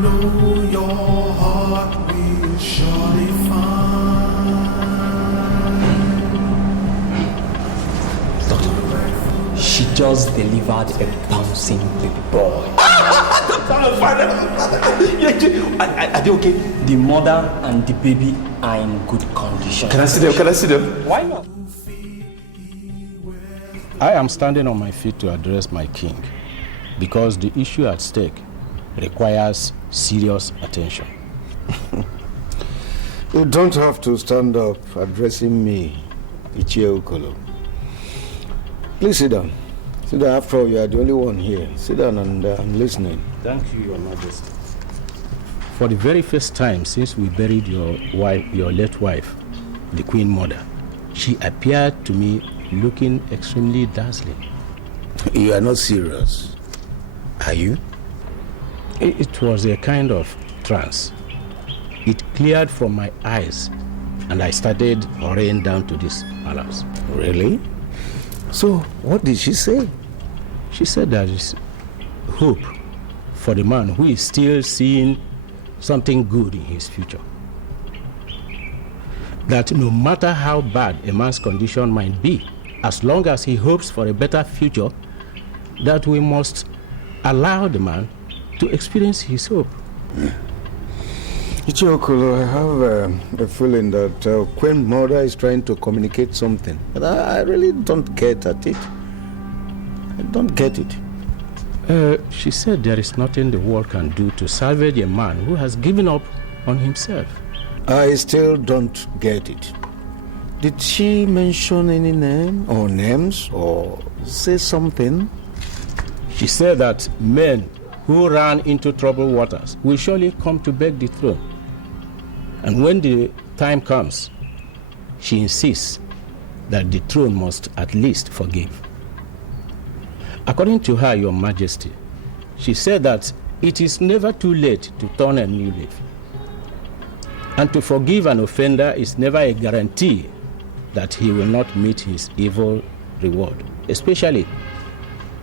Know your heart will surely find. Doctor, she just delivered a bouncing baby boy. Are they okay? The mother and the baby are in good condition. Can I sit down? Why not? I am standing on my feet to address my king because the issue at stake requires serious attention. You don't have to stand up addressing me, Ichie Okolo. Please sit down. Sit down. After all, you are the only one here. Sit down and I'm listening. Thank you, Your Majesty. For the very first time since we buried your late wife, the Queen Mother, she appeared to me looking extremely dazzling. You are not serious, are you? It was a kind of trance. It cleared from my eyes and I started hurrying down to this palace. Really? So, what did she say? She said there is hope for the man who is still seeing something good in his future. That no matter how bad a man's condition might be, as long as he hopes for a better future, that we must allow the man to experience his hope. Ichie Okolo, I have a feeling that Queen Mother is trying to communicate something. But I really don't get at it. I don't get it. She said there is nothing the world can do to salvage a man who has given up on himself. I still don't get it. Did she mention any name or names or say something? She said that men who ran into troubled waters will surely come to beg the throne. And when the time comes, she insists that the throne must at least forgive. According to her, Your Majesty, she said that it is never too late to turn a new leaf. And to forgive an offender is never a guarantee that he will not meet his evil reward, especially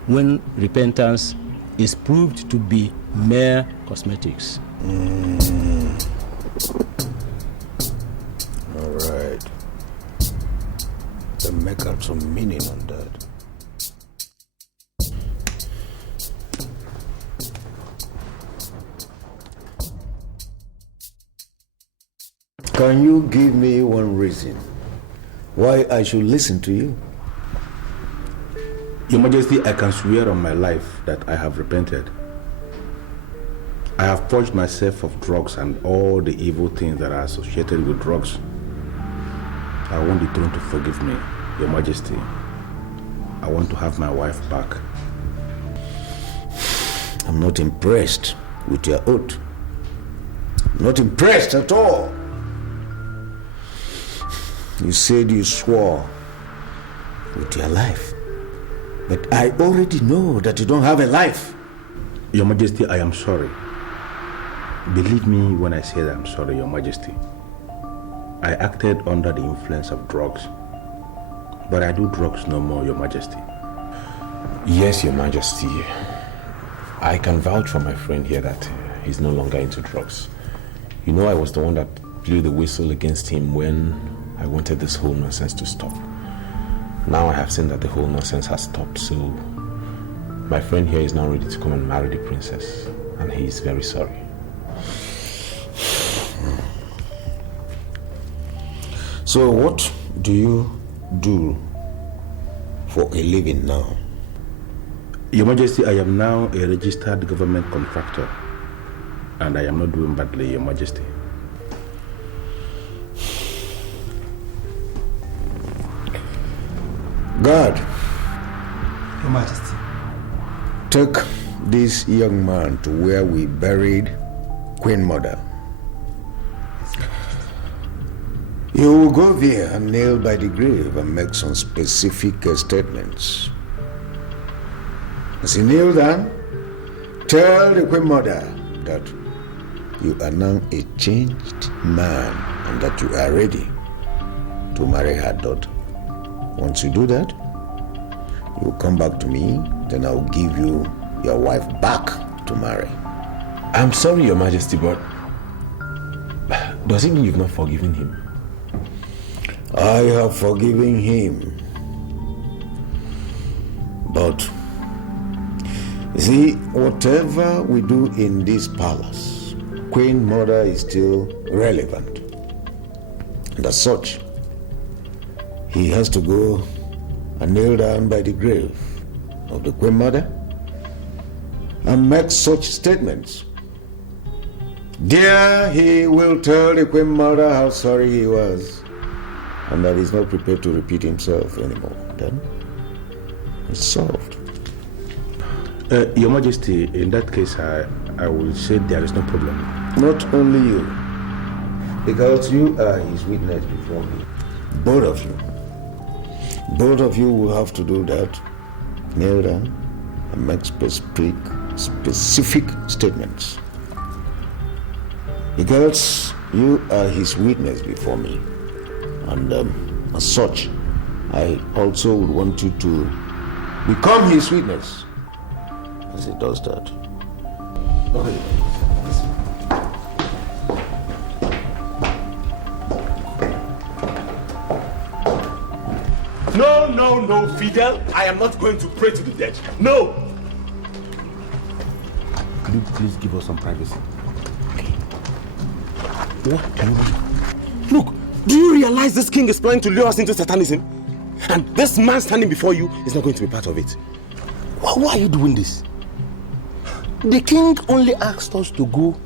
when repentance is proved to be mere cosmetics. All right. Then make out some meaning on that. Can you give me one reason why I should listen to you? Your Majesty, I can swear on my life that I have repented. I have purged myself of drugs and all the evil things that are associated with drugs. I want the throne to forgive me, Your Majesty. I want to have my wife back. I'm not impressed with your oath. Not impressed at all. You said you swore with your life. But I already know that you don't have a life. Your Majesty, I am sorry. Believe me when I say that I'm sorry, Your Majesty. I acted under the influence of drugs. But I do drugs no more, Your Majesty. Yes, Your Majesty. I can vouch for my friend here that he's no longer into drugs. You know, I was the one that blew the whistle against him when I wanted this whole nonsense to stop. Now I have seen that the whole nonsense has stopped, so my friend here is now ready to come and marry the princess, and he is very sorry. So what do you do for a living now? Your Majesty, I am now a registered government contractor, and I am not doing badly, Your Majesty. God, Your Majesty. take this young man to where we buried Queen Mother. You will go there and kneel by the grave and make some specific statements. As you kneel down, tell the Queen Mother that you are now a changed man and that you are ready to marry her daughter. Once you do that, you will come back to me, then I will give you your wife back to marry. I'm sorry, Your Majesty, but does it mean you've not forgiven him? I have forgiven him. But, see, whatever we do in this palace, Queen Mother is still relevant. And as such, he has to go and kneel down by the grave of the Queen Mother and make such statements. There he will tell the Queen Mother how sorry he was and that he's not prepared to repeat himself anymore. Then it's solved. Your Majesty, in that case, I will say there is no problem. Not only you, because you are his witness before me. Both of you. Both of you will have to do that. Kneel down and make specific statements. Because you are his witness before me. And as such, I also would want you to become his witness as he does that. Okay. No, Fidel. I am not going to pray to the dead. No! Could you please give us some privacy? What can we do? Look, do you realize this king is planning to lure us into Satanism? And this man standing before you is not going to be part of it. Why are you doing this? The king only asked us to go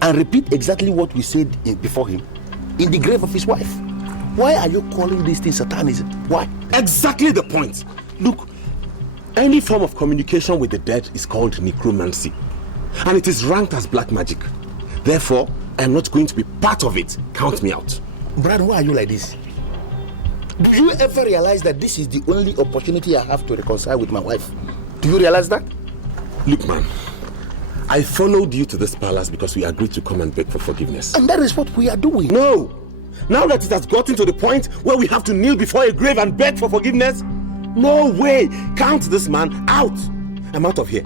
and repeat exactly what we said before him in the grave of his wife. Why are you calling this thing Satanism? Why? Exactly the point. Look, any form of communication with the dead is called necromancy. And it is ranked as black magic. Therefore, I am not going to be part of it. Count me out. Brad, why are you like this? Do you ever realize that this is the only opportunity I have to reconcile with my wife? Do you realize that? Look, man, I followed you to this palace because we agreed to come and beg for forgiveness. And that is what we are doing. No! Now that it has gotten to the point where we have to kneel before a grave and beg for forgiveness, no way! Count this man out! I'm out of here.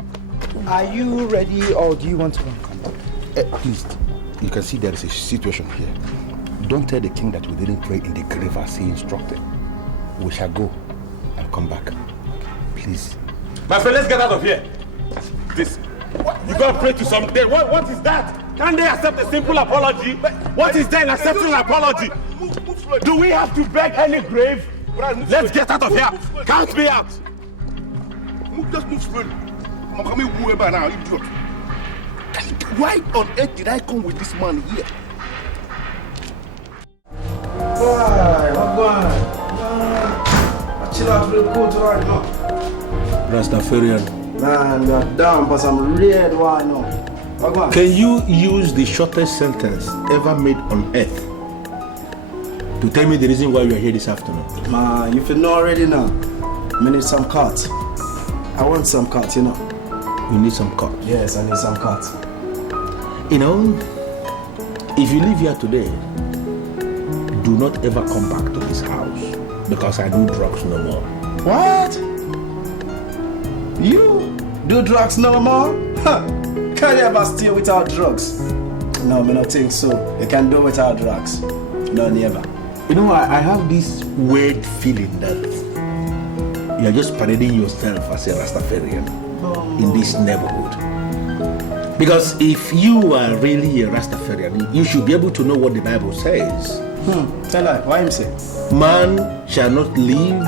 Are you ready or do you want to come? Please, you can see there is a situation here. Don't tell the king that we didn't pray in the grave as he instructed. We shall go and come back. Please. My friend, let's get out of here. This. You gotta pray to some dead. What is that? Can they accept a simple apology? What is there in accepting an apology? Do we have to beg any grave? Let's get out of here. Count me out. Just move slowly. I'm coming whoever now, idiot. Why on earth did I come with this man here? Why? Chill out real cool tonight, no? Rastafarian. Man, you're down for some red wine, no? Can you use the shortest sentence ever made on earth to tell me the reason why you are here this afternoon? Man, you feel know already now. I need some cards. I want some cards, you know. You need some cards? Yes, I need some cards. You know, if you live here today, do not ever come back to this house because I do drugs no more. What? You do drugs no more? Huh. Can you ever stay without drugs? No, I don't think so. You can do without drugs. No, never. You know, I have this weird feeling that you're just parading yourself as a Rastafarian in this neighborhood. Because if you are really a Rastafarian, you should be able to know what the Bible says. Tell her, why him say? Man shall not live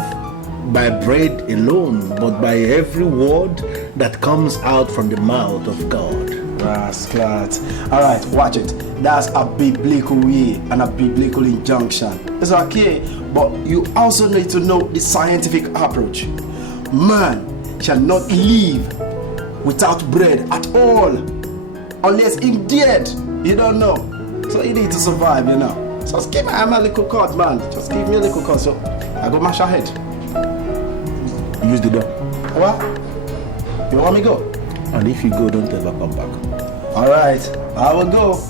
by bread alone, but by every word that comes out from the mouth of God. Rascals. Alright, watch it. That's a biblical way and a biblical injunction. It's okay, but you also need to know the scientific approach. Man shall not live without bread at all, unless he's dead. You don't know. So you need to survive, you know. So just give me a little cut, man. Just give me a little cut, so I go mash ahead. Use the door. What? You want me to go? And if you go, don't ever come back. Alright, I will go.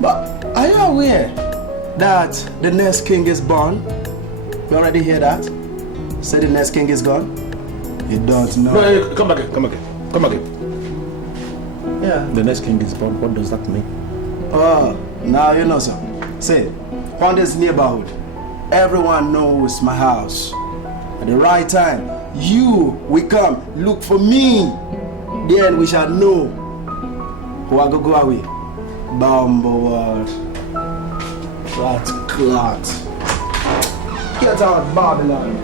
But are you aware that the next king is born? You already hear that? Say the next king is gone? You don't know. No, come back again. Yeah. The next king is born. What does that mean? Oh, now you know, sir. See, on this neighborhood, everyone knows my house. At the right time, you will come look for me. Then we shall know who I go away. Bumble, rat clot. Get out, Babylon.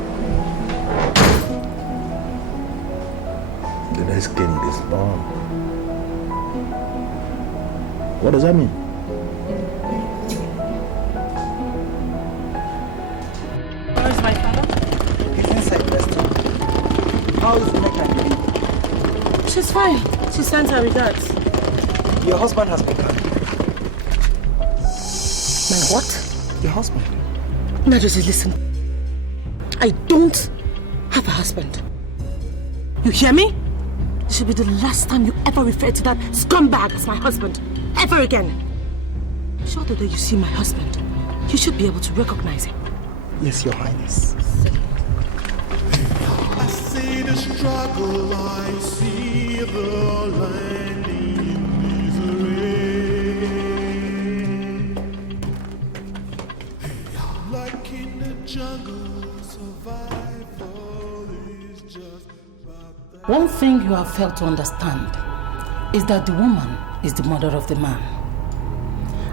The next king is born. What does that mean? Where is my father? He's inside resting. How is Mecca? She's fine. She sent her regards. Your husband has been gone. My what? Your husband? Majesty, listen. I don't have a husband. You hear me? This should be the last time you ever refer to that scumbag as my husband. Ever again. Sure, the day you see my husband, you should be able to recognize him. Yes, Your Highness. I see the struggle, I see the land in misery. Like in the jungle, survival is just about One thing you have failed to understand is that the woman is the mother of the man,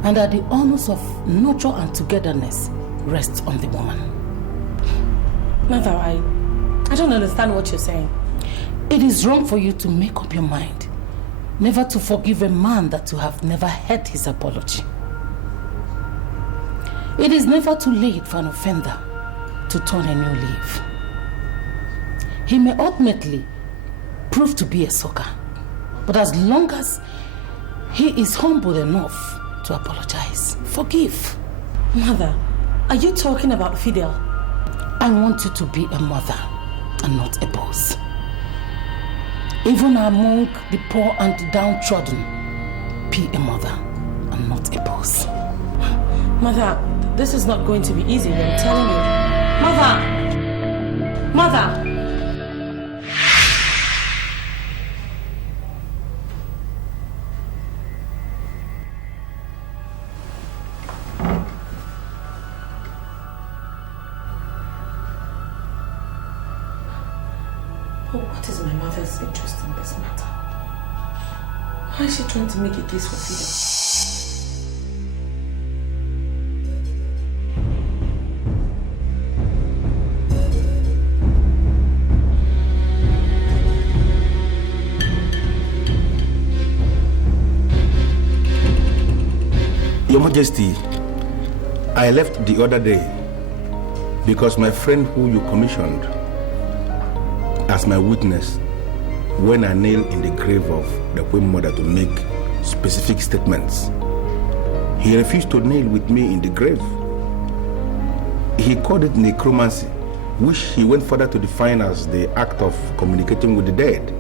and that the honors of nurture and togetherness rests on the woman. Mother, I don't understand what you're saying. It is wrong for you to make up your mind never to forgive a man that you have never heard his apology. It is never too late for an offender to turn a new leaf. He may ultimately prove to be a sucker, but as long as he is humble enough to apologize, forgive. Mother, are you talking about Fidel? I want you to be a mother and not a boss. Even among the poor and the downtrodden, be a mother and not a boss. Mother, this is not going to be easy, I'm telling you. Mother! Mother! What is my mother's interest in this matter? Why is she trying to make a case for Fidel? Your Majesty, I left the other day because my friend who you commissioned as my witness when I nailed in the grave of the Queen Mother to make specific statements, he refused to nail with me in the grave. He called it necromancy, which he went further to define as the act of communicating with the dead.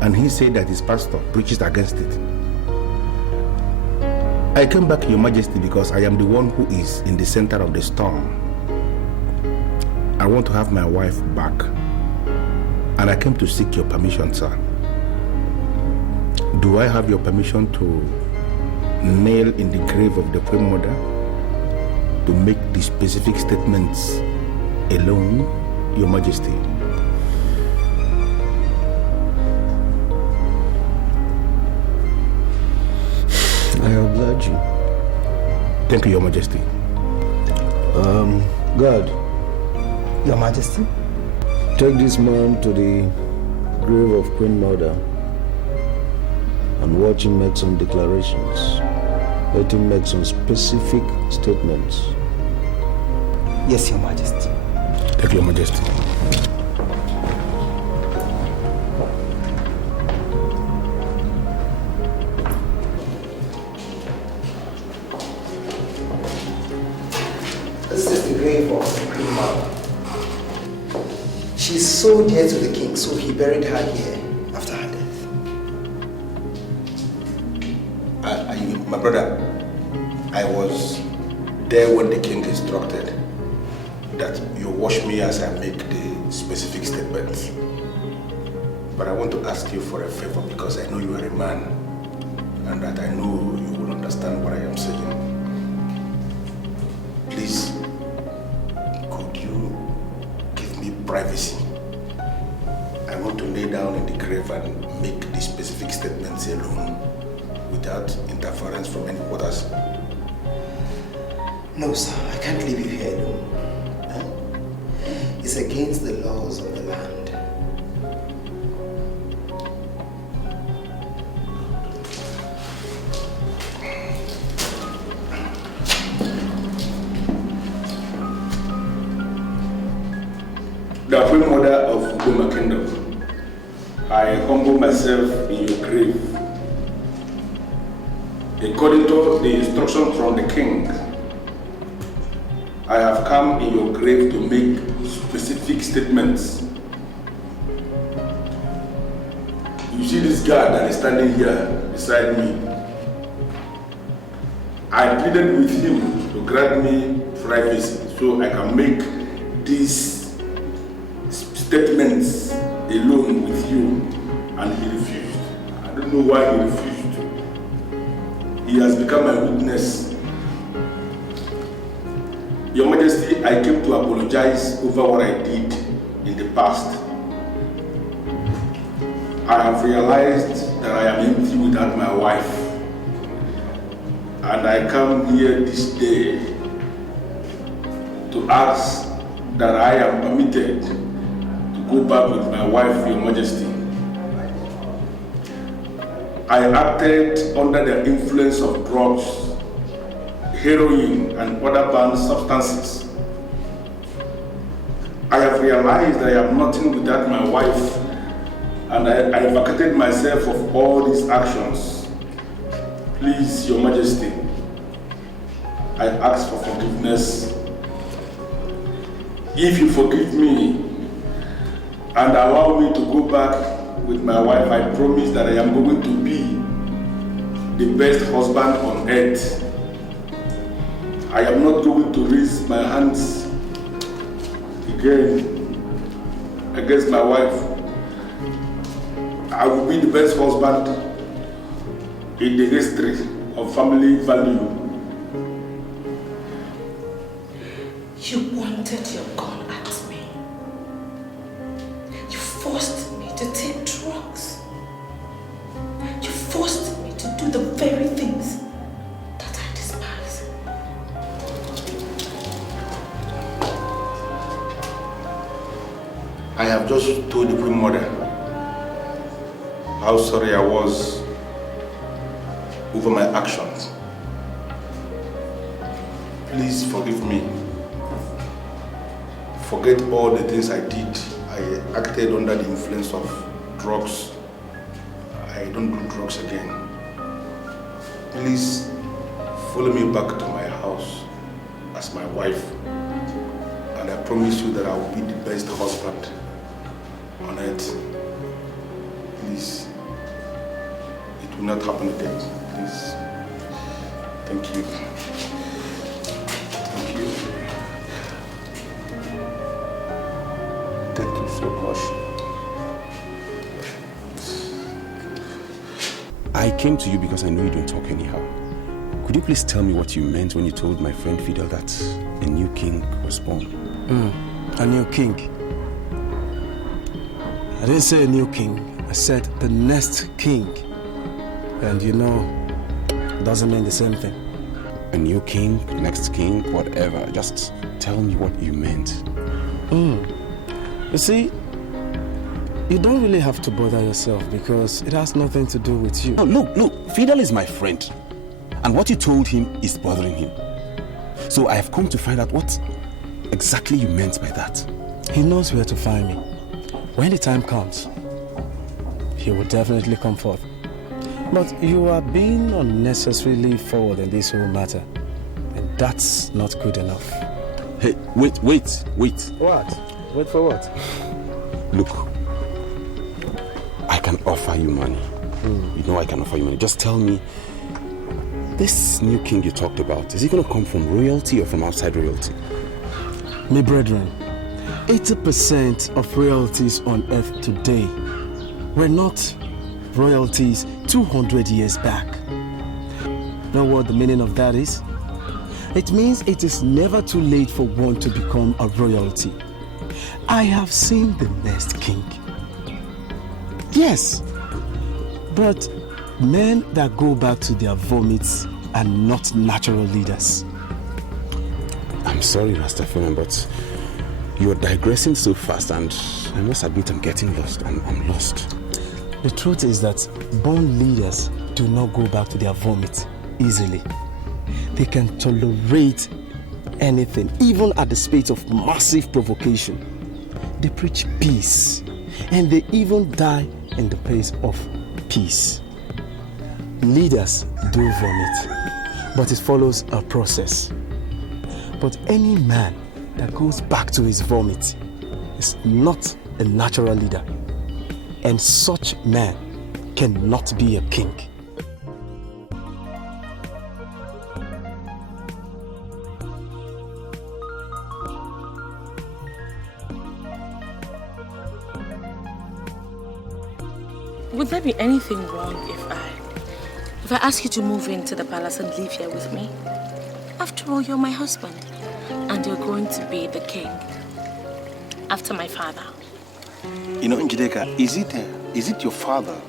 And he said that his pastor preaches against it. I came back, Your Majesty, because I am the one who is in the center of the storm. I want to have my wife back. And I came to seek your permission, sir. Do I have your permission to nail in the grave of the Queen Mother to make the specific statements alone, Your Majesty? I oblige you. Thank you, Your Majesty. God, Your Majesty? take this man to the grave of Queen Mother and watch him make some declarations. Let him make some specific statements. Yes, Your Majesty. Thank you, Your Majesty. This is the grave of the Queen Mother. She's so dear to the king, so he buried her here after her death. My brother, I was there when the king instructed that you watch me as I make the specific statements. But I want to ask you for a favor because I know you are a man and that I know you will understand what I am saying. Please, could you give me privacy? I want to lay down in the grave and make the specific statements alone, without interference from any others. No, sir, I can't leave you here alone. Huh? It's against the laws of the land. The Queen Mother of Ugoma Kingdom, I humble myself in your grave. According to the instruction from the king, I have come in your grave to make specific statements. You see this guy that is standing here beside me. I pleaded with him to grant me privacy so I can make these statements alone with you, and he refused. I don't know why he refused. He has become my witness. Your Majesty, I came to apologize over what I did in the past. I have realized that I am empty without my wife, and I come here this day to ask that I am permitted to go back with my wife, Your Majesty. I acted under the influence of drugs, heroin, and other banned substances. I have realized that I am nothing without my wife, and I have vacated myself of all these actions. Please, Your Majesty, I ask for forgiveness. If you forgive me and allow me to go back with my wife, I promise that I am going to be the best husband on earth. I am not going to raise my hands again against my wife. I will be the best husband in the history of family value. You pointed your gun at me. You forced me to take drugs. You forced me to do the very things that I despise. I have just told the Queen Mother how sorry I was over my actions. Please forgive me. Forget all the things I did. I acted under the influence of drugs. I don't do drugs again. Please follow me back to my house as my wife, and I promise you that I will be the best husband on earth. Please, it will not happen again. Please. Thank you. Thank you. Thank you so much. I came to you because I know you don't talk anyhow. Could you please tell me what you meant when you told my friend Fidel that a new king was born? A new king? I didn't say a new king. I said the next king. And you know, it doesn't mean the same thing. A new king, next king, whatever. Just tell me what you meant. You see, you don't really have to bother yourself because it has nothing to do with you. No, look, Fidel is my friend. And what you told him is bothering him. So I have come to find out what exactly you meant by that. He knows where to find me. When the time comes, he will definitely come forth. But you are being unnecessarily forward in this whole matter. And that's not good enough. Hey, wait. What? Wait for what? Look, I can offer you money. You know I can offer you money. Just tell me, this new king you talked about, is he going to come from royalty or from outside royalty? My brethren, 80% of royalties on earth today were not royalties 200 years back. Know what the meaning of that is? It means it is never too late for one to become a royalty. I have seen the next king. Yes, but men that go back to their vomits are not natural leaders. I'm sorry, Rastafarian, but you're digressing so fast, and I must admit I'm getting lost. I'm lost. The truth is that born leaders do not go back to their vomit easily. They can tolerate anything, even at the space of massive provocation. They preach peace, and they even die in the place of peace. Leaders do vomit, but it follows a process. But any man that goes back to his vomit is not a natural leader, and such man cannot be a king. Would there be anything wrong if I ask you to move into the palace and live here with me? After all, you're my husband, and you're going to be the king after my father. You know, Njideka, is it your father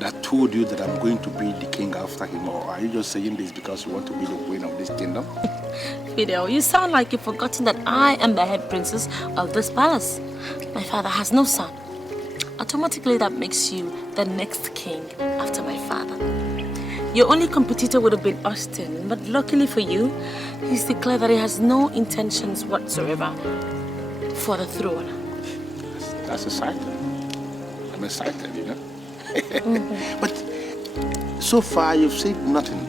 that told you that I'm going to be the king after him, or are you just saying this because you want to be the queen of this kingdom? Fidel, you sound like you've forgotten that I am the head princess of this palace. My father has no son. Automatically, that makes you the next king after my father. Your only competitor would have been Austin, but luckily for you, he's declared that he has no intentions whatsoever for the throne. That's exciting. I'm excited, you know. But so far, you've said nothing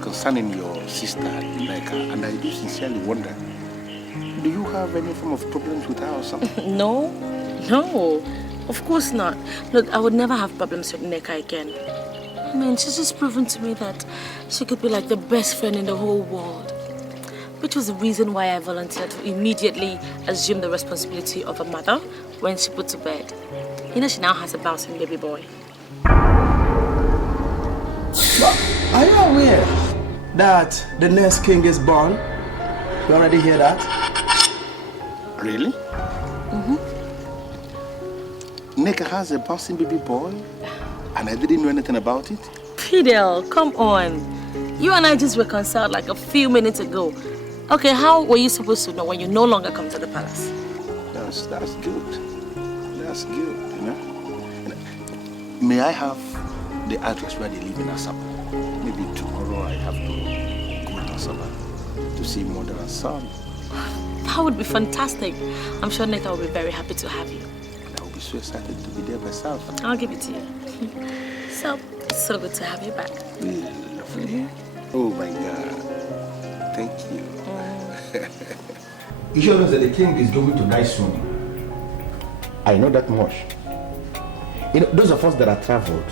concerning your sister, Nneka, and I do sincerely wonder, do you have any form of problems with her or something? No, of course not. Look, I would never have problems with Nneka again. I mean, she's just proven to me that she could be like the best friend in the whole world. Which was the reason why I volunteered to immediately assume the responsibility of a mother when she put to bed. You know, she now has a bouncing baby boy. Are you aware that the next king is born? You already hear that? Really? Nneka has a bouncing baby boy, and I didn't know anything about it? Fidel, come on. You and I just reconciled like a few minutes ago. Okay, how were you supposed to know when you no longer come to the palace? That's good. That's good, you know. May I have the address where they live in Asaba? Maybe tomorrow I have to go to Asaba to see mother and son. That would be fantastic. I'm sure Nneka will be very happy to have you. I will be so excited to be there myself. I'll give it to you. So good to have you back. Lovely. Oh my God. Thank you. You sure knows that the king is going to die soon. I know that much. You know, those of us that have traveled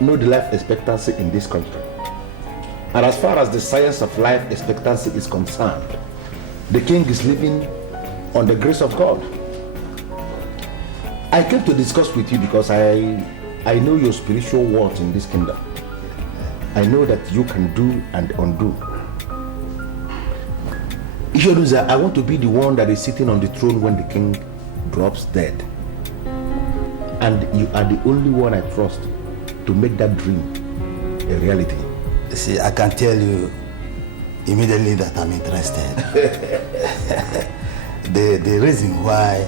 know the life expectancy in this country. And as far as the science of life expectancy is concerned, the king is living on the grace of God. I came to discuss with you because I know your spiritual worth in this kingdom. I know that you can do and undo. Ishoduza, I want to be the one that is sitting on the throne when the king drops dead. And you are the only one I trust to make that dream a reality. See, I can tell you immediately that I'm interested. the reason why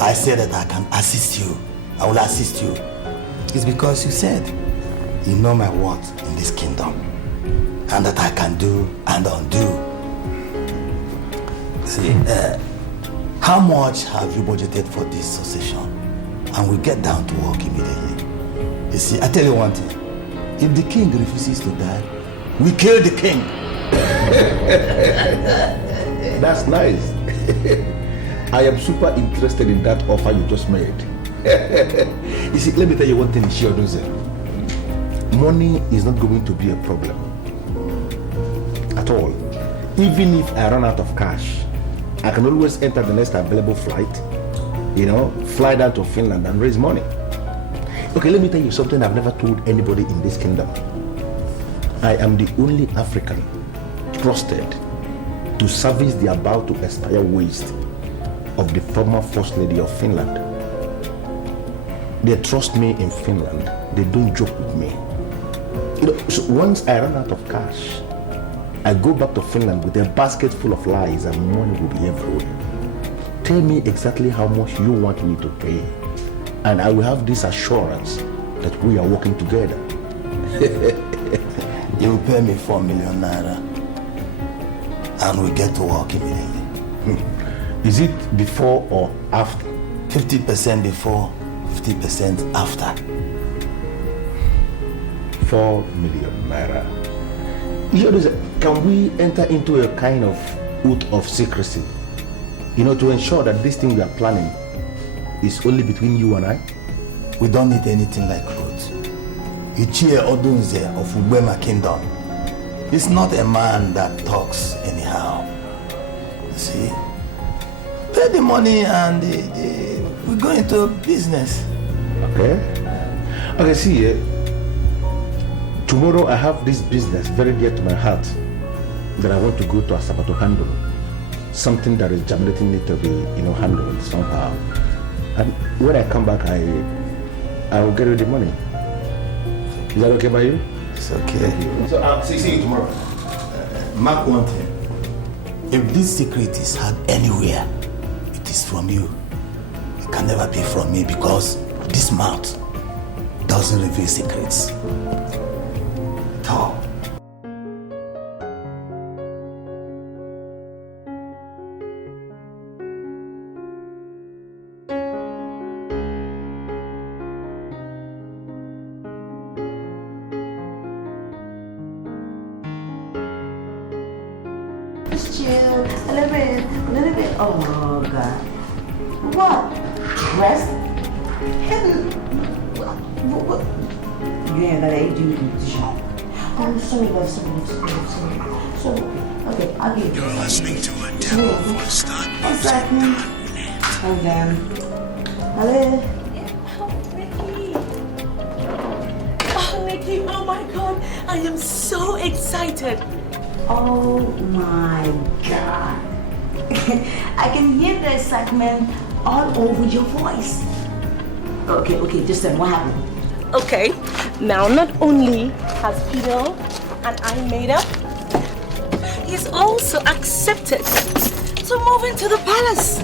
I said that I can assist you, I will assist you, is because you said you know my worth in this kingdom and that I can do and undo. See, how much have you budgeted for this succession? And we'll get down to work immediately. You see, I tell you one thing. If the king refuses to die, we kill the king. That's nice. I am super interested in that offer you just made. You see, let me tell you one thing, Ishiodoze. Money is not going to be a problem at all. Even if I run out of cash, I can always enter the next available flight, fly down to Finland and raise money. Okay, let me tell you something I've never told anybody in this kingdom. I am the only African trusted to service the about to expire waste of the former First Lady of Finland. They trust me in Finland. They don't joke with me. So once I run out of cash, I go back to Finland with a basket full of lies and money will be everywhere. Tell me exactly how much you want me to pay, and I will have this assurance that we are working together. You will pay me 4 million naira and we get to work immediately. Is it before or after? 50% before, 50% after. 4 million naira. Can we enter into a kind of oath of secrecy? To ensure that this thing we are planning is only between you and I? We don't need anything like oath. Ichie Odunze of Ubema Kingdom is not a man that talks anyhow. You see? Pay the money and we go into business. Okay, see, tomorrow I have this business very dear to my heart that I want to go to Asaba to handle. Something that is germinating need to be, handled somehow. And when I come back, I will get you the money. Is that okay by you? It's okay. So I'll see you tomorrow. Mark one thing. If this secret is had anywhere, it is from you. It can never be from me because this mouth doesn't reveal secrets. Talk. Chill, a little bit. Oh God. What? Rest? What? You ain't that age, you need to shop. Oh, I'm sorry, love, sorry. So, okay, I'll give you. You're listening to a demo of Exactly. Hold on. Hello? Nikki, oh my God, I am so excited. Oh my God. I can hear the excitement all over your voice. Okay, just then, what happened? Okay, now not only has Fidel and I made up, he's also accepted to move into the palace.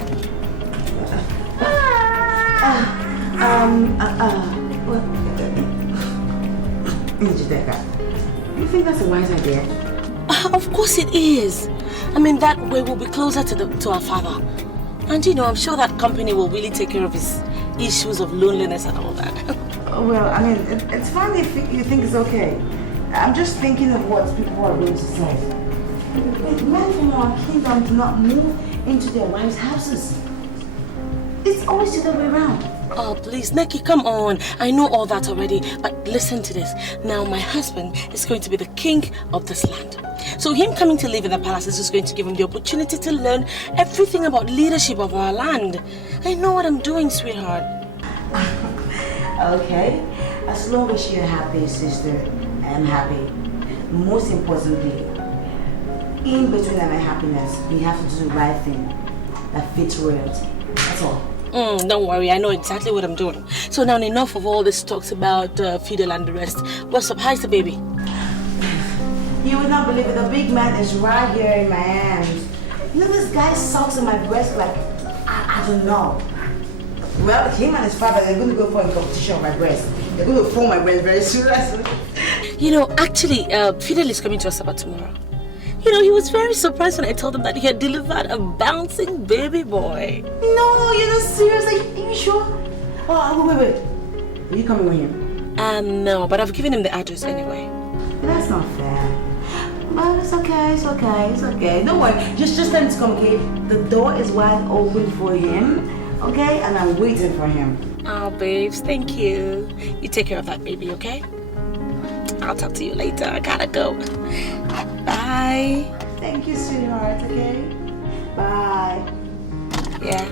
You think that's a wise idea? Of course it is. I mean, that way we'll be closer to our father. And I'm sure that company will really take care of his issues of loneliness and all that. Well, I mean, it's fine if you think it's okay. I'm just thinking of what people are going to say. Men from our kingdom do not move into their wives' houses. It's always the other way around. Oh, please, Neki, come on. I know all that already, but listen to this. Now, my husband is going to be the king of this land. So him coming to live in the palace is just going to give him the opportunity to learn everything about leadership of our land. I know what I'm doing, sweetheart. Okay, as long as you're happy, sister, I'm happy. Most importantly, in between my happiness, we have to do the right thing that fits royalty. That's all. Don't worry, I know exactly what I'm doing. So now enough of all this talks about Fidel and the rest. What's up? How's the baby? You would not believe it, the big man is right here in my hands. This guy sucks on my breast like, I don't know. Well, him and his father, they're going to go for a competition on my breast. They're going to fold my breast very seriously. Actually, Fidel is coming to Asaba tomorrow. He was very surprised when I told him that he had delivered a bouncing baby boy. No, you're not serious. Are you sure? Oh, wait. Are you coming with him? No, but I've given him the address anyway. That's not fair. But it's okay. Don't worry. Just let him come, okay? The door is wide open for him, okay? And I'm waiting for him. Oh, babes, thank you. You take care of that baby, okay? I'll talk to you later. I gotta go. Bye. Thank you, sweetheart, okay? Bye. Yeah.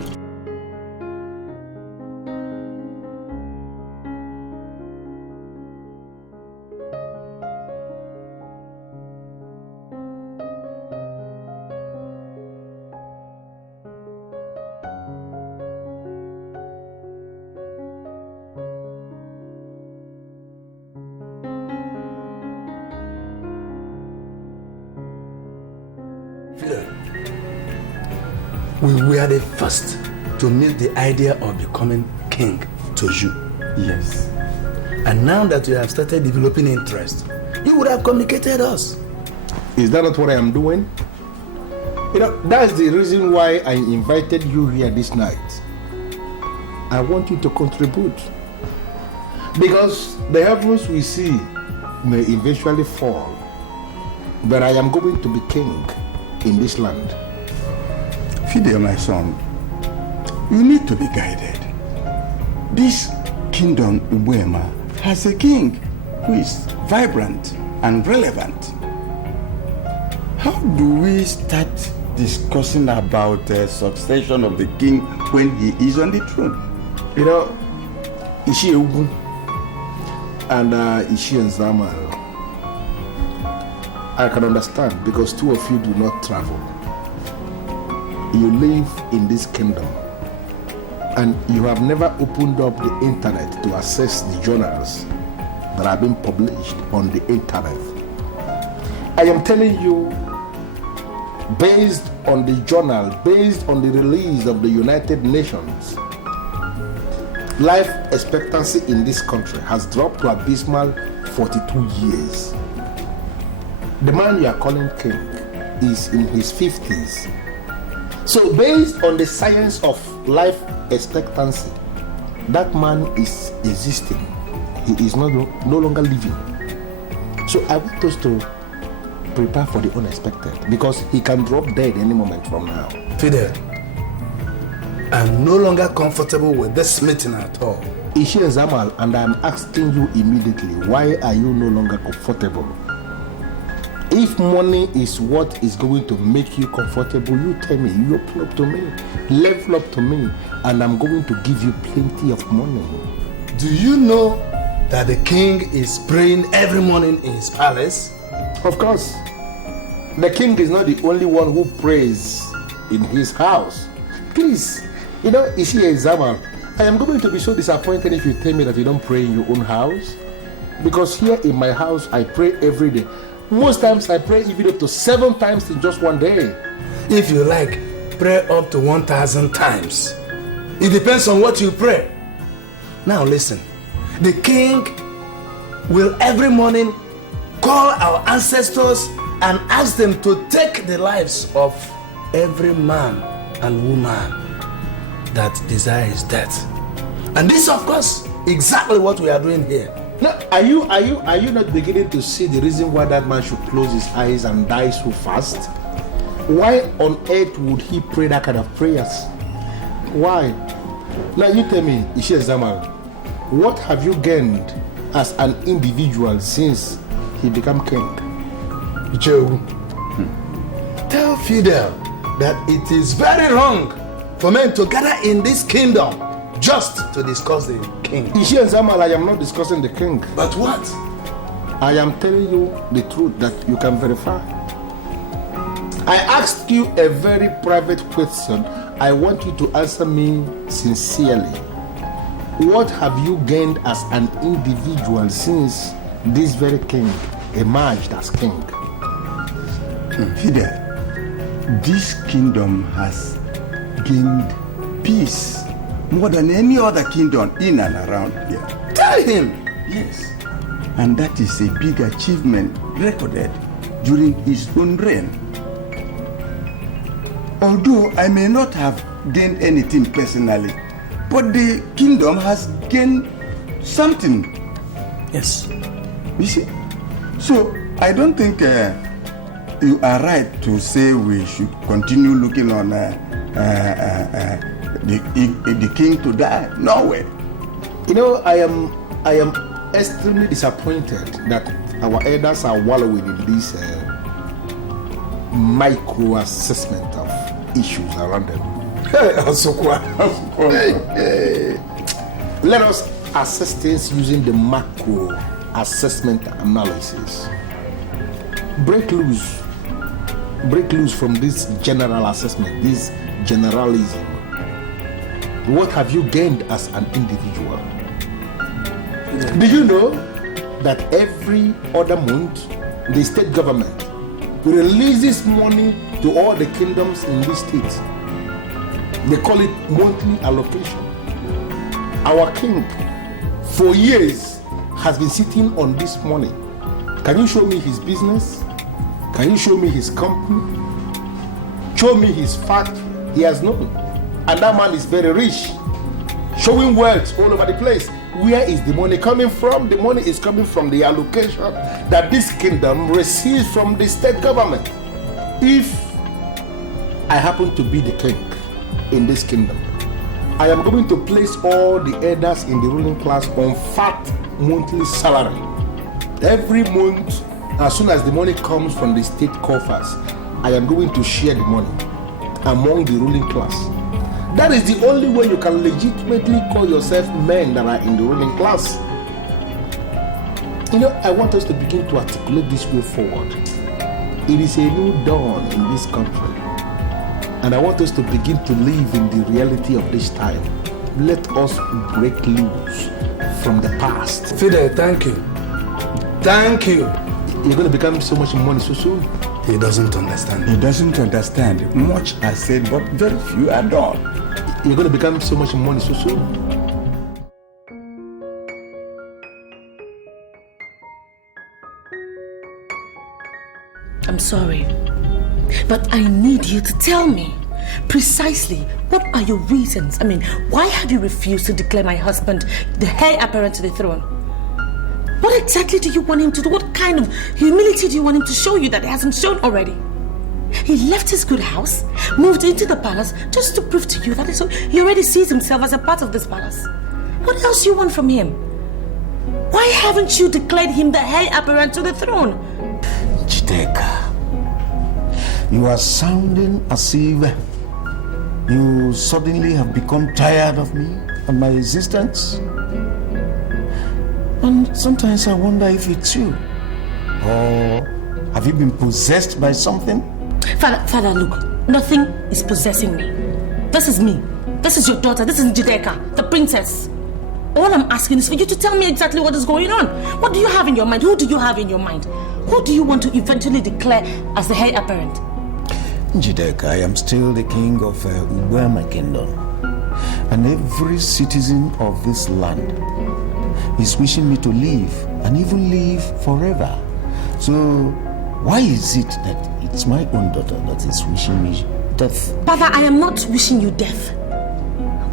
we were the first to meet the idea of becoming king to you. Yes. And now that you have started developing interest, you would have communicated us. Is that not what I am doing? You know, that's the reason why I invited you here this night. I want you to contribute. Because the heavens we see may eventually fall. But I am going to be king in this land. Fidel, my son, you need to be guided. This kingdom, Ubuema, has a king who is vibrant and relevant. How do we start discussing about the succession of the king when he is on the throne? You know, Ishi Ubu and Ishi and Zama, I can understand because two of you do not travel. You live in this kingdom and you have never opened up the internet to access the journals that have been published on the internet. I am telling you, based on the journal, based on the release of the United Nations, life expectancy in this country has dropped to abysmal 42 years. The man you are calling king is in his 50s. So based on the science of life expectancy, that man is existing. He is no longer living. So I want us to prepare for the unexpected because he can drop dead any moment from now. Fidel, I'm no longer comfortable with this meeting at all. Ishi Zamal, and I'm asking you immediately, why are you no longer comfortable? If money is what is going to make you comfortable, you tell me, you open up to me, level up to me, and I'm going to give you plenty of money. Do you know that the king is praying every morning in his palace? Of course. The king is not the only one who prays in his house. Please, you know, Ishi Zamal, I am going to be so disappointed if you tell me that you don't pray in your own house. Because here in my house, I pray every day. Most times I pray even up to 7 times in just one day. If you like, pray up to 1,000 times. It depends on what you pray. Now listen, the king will every morning call our ancestors and ask them to take the lives of every man and woman that desires death. And this, of course, exactly what we are doing here. Now, are you not beginning to see the reason why that man should close his eyes and die so fast? Why on earth would he pray that kind of prayers? Why? Now you tell me, Ishi Zamal, what have you gained as an individual since he became king? Joe, tell Fidel that it is very wrong for men to gather in this kingdom just to discuss the king. Ishi and Zamal, I am not discussing the king. But what? I am telling you the truth that you can verify. I asked you a very private question. I want you to answer me sincerely. What have you gained as an individual since this very king emerged as king? Fidel, this kingdom has gained peace more than any other kingdom in and around here. Tell him! Yes. And that is a big achievement recorded during his own reign. Although I may not have gained anything personally, but the kingdom has gained something. Yes. You see? So I don't think you are right to say we should continue looking on the king to die. No way. You know, I am extremely disappointed that our elders are wallowing in this micro assessment of issues around them. Let us assess things using the macro assessment analysis. Break loose from this general assessment, this generalism. What have you gained as an individual? Do you know that every other month the state government releases money to all the kingdoms in this state? They call it monthly allocation. Our king, for years, has been sitting on this money. Can you show me his business? Can you show me his company? Show me his fact. He has known. And that man is very rich, showing wealth all over the place. Where is the money coming from? The money is coming from the allocation that this kingdom receives from the state government. If I happen to be the king in this kingdom, I am going to place all the elders in the ruling class on fat monthly salary. Every month, as soon as the money comes from the state coffers, I am going to share the money among the ruling class. That is the only way you can legitimately call yourself men that are in the ruling class. You know, I want us to begin to articulate this way forward. It is a new dawn in this country. And I want us to begin to live in the reality of this time. Let us break loose from the past. Fidel, thank you. Thank you. You're going to become so much money so soon. He doesn't understand. He doesn't understand. Much I said, but very few are done. You're going to become so much money so soon. I'm sorry, but I need you to tell me precisely what are your reasons. I mean, why have you refused to declare my husband the heir apparent to the throne? What exactly do you want him to do? What kind of humility do you want him to show you that he hasn't shown already? He left his good house, moved into the palace just to prove to you that he already sees himself as a part of this palace. What else do you want from him? Why haven't you declared him the heir apparent to the throne? Chideka, you are sounding as if you suddenly have become tired of me and my existence. And sometimes I wonder if it's you. Or have you been possessed by something? Father, look, nothing is possessing me. This is me. This is your daughter. This is Njideka, the princess. All I'm asking is for you to tell me exactly what is going on. What do you have in your mind? Who do you have in your mind? Who do you want to eventually declare as the heir apparent? Njideka, I am still the king of Uwema Kingdom. And every citizen of this land is wishing me to live and even live forever. So why is it that it's my own daughter that is wishing me death? Father, I am not wishing you death.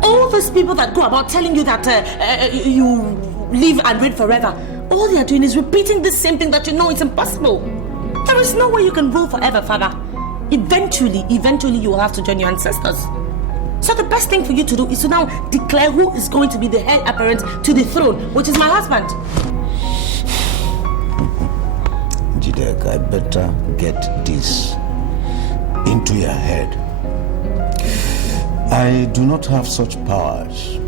All those people that go about telling you that you live and reign forever, all they are doing is repeating the same thing that you know is impossible. There is no way you can rule forever, Father. Eventually you will have to join your ancestors. So the best thing for you to do is to now declare who is going to be the heir apparent to the throne, which is my husband. Njideka, I better get this into your head. I do not have such powers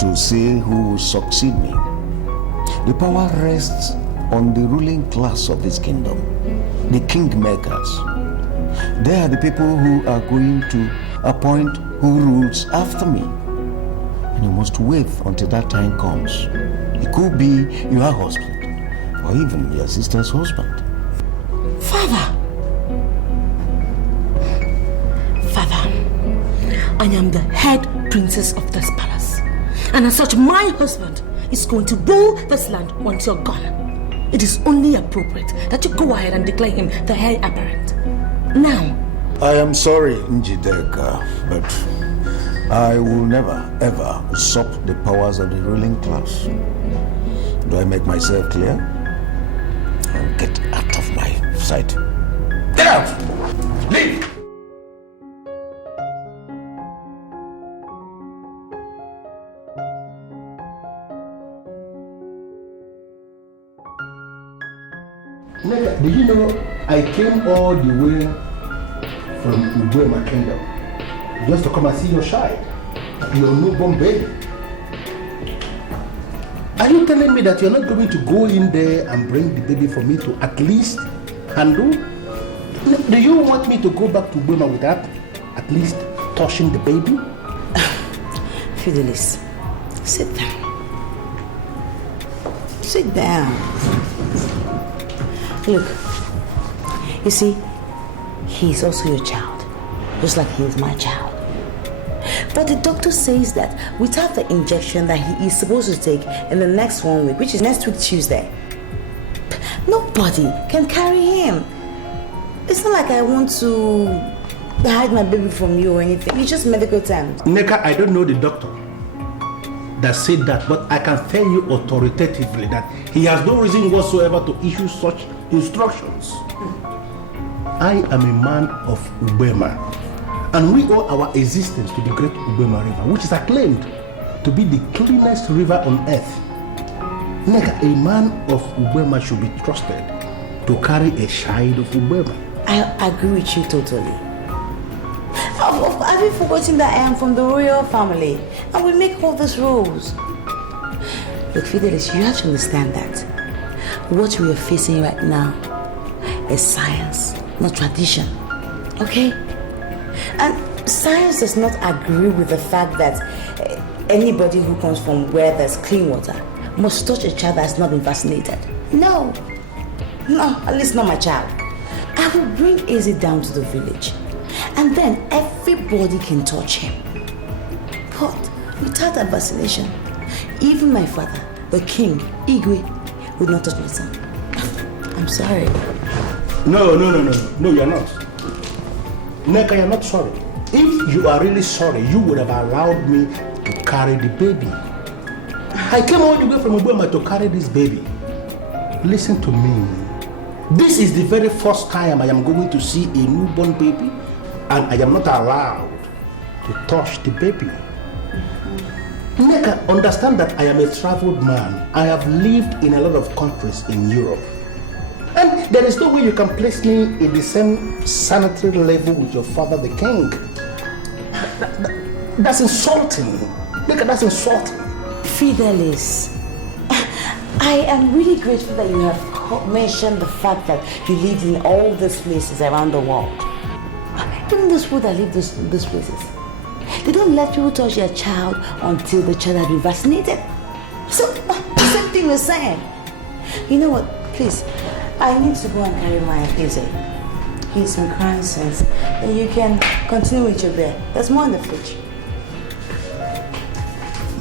to say who will succeed me. The power rests on the ruling class of this kingdom, the kingmakers. They are the people who are going to appoint who rules after me. And you must wait until that time comes. It could be your husband, or even your sister's husband. Father, I am the head princess of this palace. And as such, my husband is going to rule this land once you're gone. It is only appropriate that you go ahead and declare him the heir apparent. Now. I am sorry, Njideka, but I will never, ever usurp the powers of the ruling class. Do I make myself clear? I'll get out of my sight. Get out! Leave! Nigga, did you know I came all the way from Uwema Kingdom just to come and see your child, your newborn baby? Are you telling me that you're not going to go in there and bring the baby for me to at least handle? Do you want me to go back to Uwema without at least touching the baby? Fidelis, sit down. Sit down. Look, you see, he's also your child, just like he is my child. But the doctor says that without the injection that he is supposed to take in the next 1 week, which is next week Tuesday, nobody can carry him. It's not like I want to hide my baby from you or anything. It's just medical terms. Neka, I don't know the doctor that said that, but I can tell you authoritatively that he has no reason whatsoever to issue such instructions. I am a man of Ubema, and we owe our existence to the great Ubema River, which is acclaimed to be the cleanest river on earth. Neka, a man of Ubema should be trusted to carry a child of Ubema. I agree with you totally. Have you forgotten that I am from the royal family and we make all these rules? Look, Fidelis, you have to understand that what we are facing right now is science, not tradition. Okay? And science does not agree with the fact that anybody who comes from where there's clean water must touch a child that has not been vaccinated. No, at least not my child. I will bring Izzy down to the village and then everybody can touch him. But without that vaccination, even my father, the king, Igwe, would not touch my son. I'm sorry. No, you're not. Neka, you're not sorry. If you are really sorry, you would have allowed me to carry the baby. I came all the way from Ubema to carry this baby. Listen to me. This is the very first time I am going to see a newborn baby, and I am not allowed to touch the baby. Neka, understand that I am a traveled man. I have lived in a lot of countries in Europe. And there is no way you can place me in the same sanitary level with your father, the king. That's insulting. Neka, that's insulting. Fidelis, I am really grateful that you have mentioned the fact that you lived in all these places around the world. Even those people that live in these places, they don't let people touch their child until the child has been vaccinated. So, the same thing we're saying. You know what, please, I need to go and carry my Izzy. He's in crying sense. And you can continue with your beer. There's more in the fridge.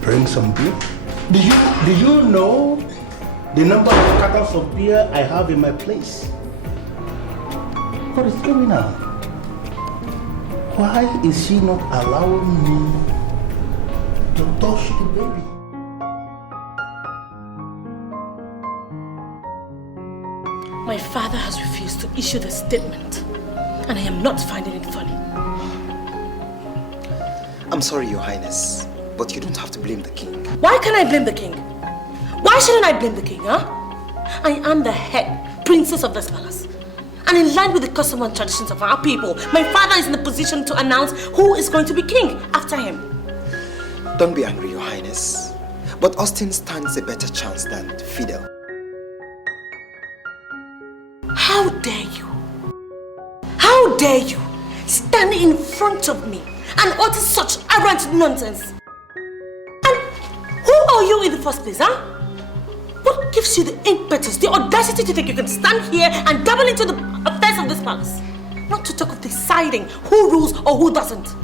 Bring some beer. Do you know the number of cartons of beer I have in my place? What is going on? Why is she not allowing me to touch the baby? My father has refused to issue the statement, and I am not finding it funny. I'm sorry, Your Highness, but you don't have to blame the king. Why can't I blame the king? Why shouldn't I blame the king, huh? I am the head princess of this palace. And in line with the custom and traditions of our people, my father is in the position to announce who is going to be king after him. Don't be angry, Your Highness, but Austin stands a better chance than Fidel. How dare you? How dare you stand in front of me and utter such arrogant nonsense? And who are you in the first place, huh? What gives you the impetus, the audacity to think you can stand here and dabble into the affairs of this palace? Not to talk of deciding who rules or who doesn't.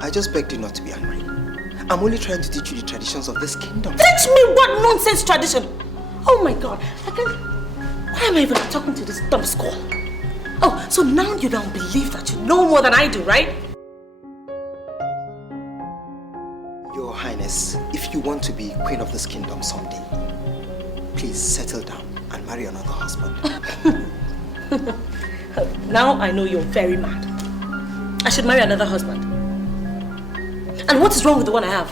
I just begged you not to be angry. I'm only trying to teach you the traditions of this kingdom. Teach me what nonsense tradition? Oh my God, why am I even talking to this dumb squall? Oh, so now you don't believe that you know more than I do, right? Your Highness, if you want to be queen of this kingdom someday, please settle down and marry another husband. Now I know you're very mad. I should marry another husband. And what is wrong with the one I have?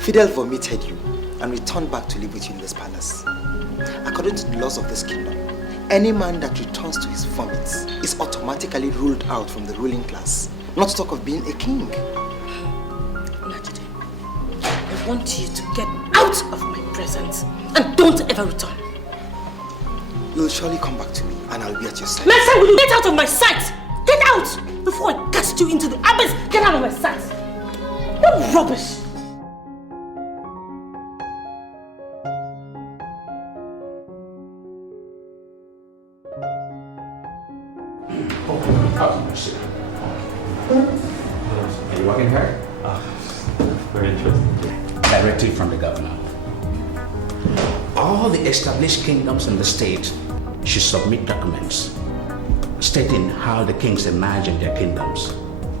Fidel vomited you and returned back to live with you in this palace. According to the laws of this kingdom, any man that returns to his vomits is automatically ruled out from the ruling class, not to talk of being a king. Najide, I want you to get out of my presence and don't ever return. You'll surely come back to me and I'll be at your side. Next time, will you get out of my sight? Get out! Before I cast you into the abyss, get out of my sight! What rubbish! Are you working hard? Very interesting. Directive from the governor. All the established kingdoms in the state should submit documents stating how the kings imagine their kingdoms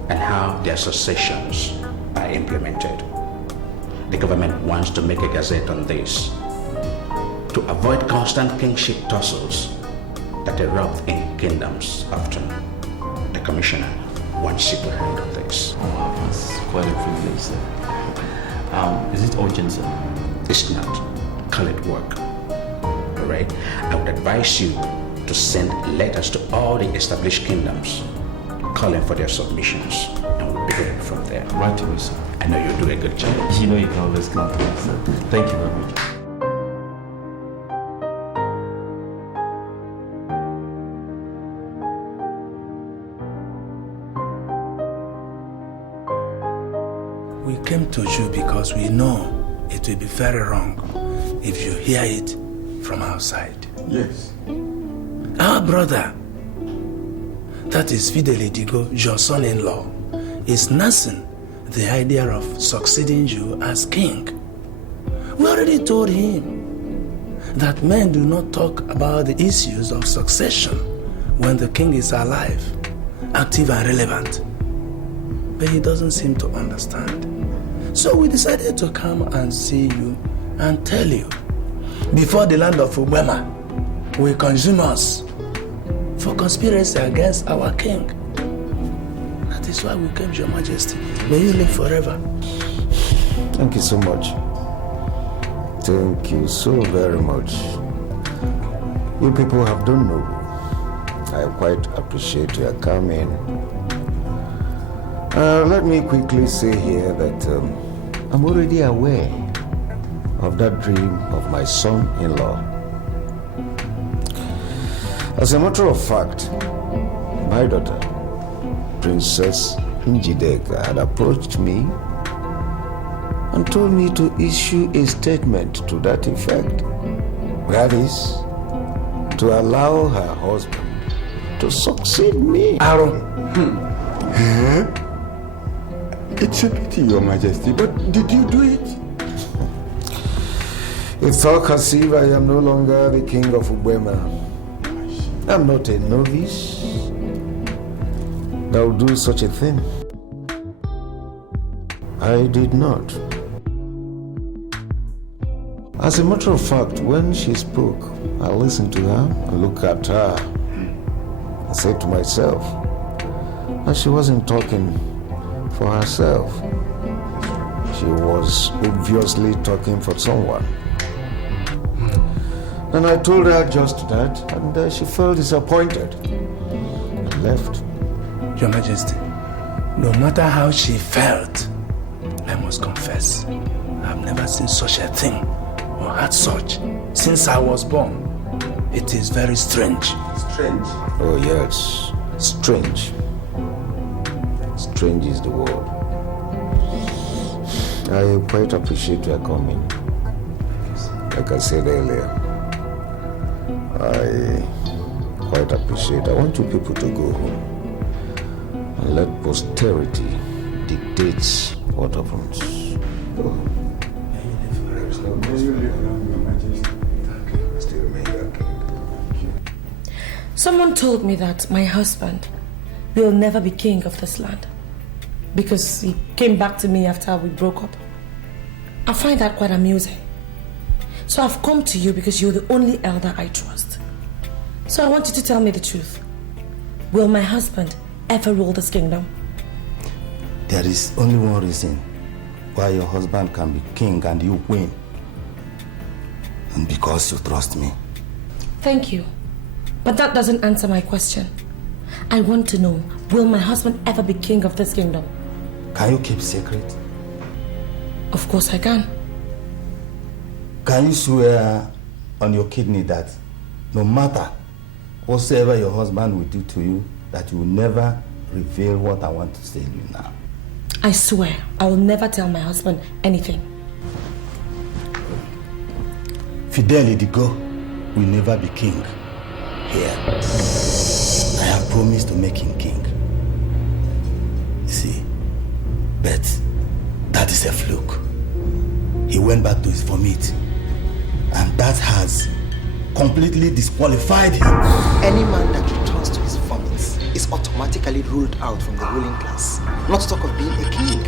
and how their successions are implemented. The government wants to make a gazette on this to avoid constant kingship tussles that erupt in kingdoms often. The commissioner wants you to handle this. Oh, wow, that's quite a privilege, sir. Is it urgent, sir? It's not. Call it work. Alright? I would advise you to send letters to all the established kingdoms calling for their submissions, and we'll pick it up from there. Right away, sir. I know you'll do a good job. You know you can always count on me, sir. Thank you very much. We came to you because we know it will be very wrong if you hear it from outside. Yes. Our brother, that is Fidel Digo, your son-in-law, is nursing the idea of succeeding you as king. We already told him that men do not talk about the issues of succession when the king is alive, active and relevant. But he doesn't seem to understand. So we decided to come and see you and tell you, before the land of Ubema will consume us for conspiracy against our king. That is why we came, Your Majesty. May you live forever. Thank you so much. Thank you so very much. You people have done noble. I quite appreciate your coming. Let me quickly say here that I'm already aware of that dream of my son-in-law. As a matter of fact, my daughter, Princess Njideka, had approached me and told me to issue a statement to that effect. That is, to allow her husband to succeed me. Aaron. It's a pity, Your Majesty, but did you do it? It's all as if I am no longer the king of Ubema. I'm not a novice that will do such a thing. I did not. As a matter of fact, when she spoke, I listened to her and looked at her. I said to myself that she wasn't talking for herself. She was obviously talking for someone. And I told her just that, and she felt disappointed and left. Your Majesty, no matter how she felt, I must confess, I've never seen such a thing or had such since I was born. It is very strange. Strange? Oh yes, strange. Strange is the word. I quite appreciate your coming. Like I said earlier, I quite appreciate. I want you people to go home and let posterity dictate what happens. Go. Someone told me that my husband will never be king of this land because he came back to me after we broke up. I find that quite amusing. So I've come to you because you're the only elder I trust. So I want you to tell me the truth. Will my husband ever rule this kingdom? There is only one reason why your husband can be king and you win. And because you trust me. Thank you. But that doesn't answer my question. I want to know, will my husband ever be king of this kingdom? Can you keep secret? Of course I can. Can you swear on your kidney that no matter whatsoever your husband will do to you, that you will never reveal what I want to tell you now? I swear, I will never tell my husband anything. Fidel Idigo will never be king here. I have promised to make him king. You see, but That is a fluke. He went back to his vomit, and that has completely disqualified him. Any man that returns to his vomits is automatically ruled out from the ruling class, not to talk of being a king.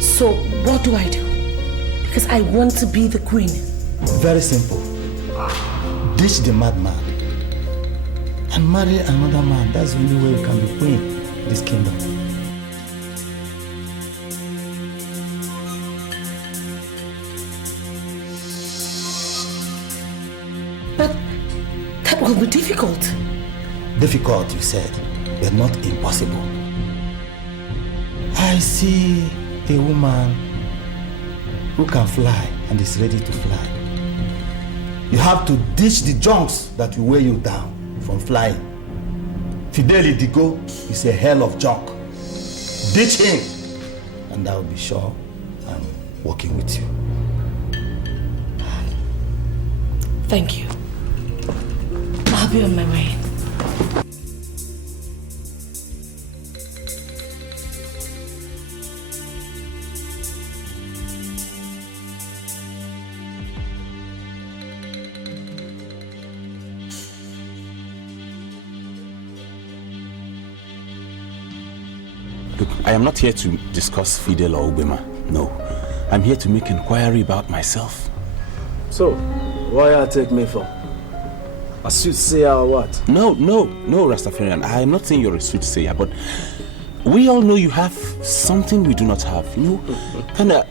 So, what do I do? Because I want to be the queen. Very simple. Ditch the madman and marry another man. That's the only way you can be queen in this kingdom. But that will be difficult. Difficult, you said, but not impossible. I see a woman who can fly and is ready to fly. You have to ditch the junks that will weigh you down from flying. Fideli Digo is a hell of junk. Ditch him, and I will be sure I'm working with you. Thank you. I'll be on my way. Look, I am not here to discuss Fidel or Ubema. No. I'm here to make inquiry about myself. So, why you take me for? A soothsayer or what? No, Rastafarian. I am not saying you're a soothsayer, but we all know you have something we do not have. You know, kinda,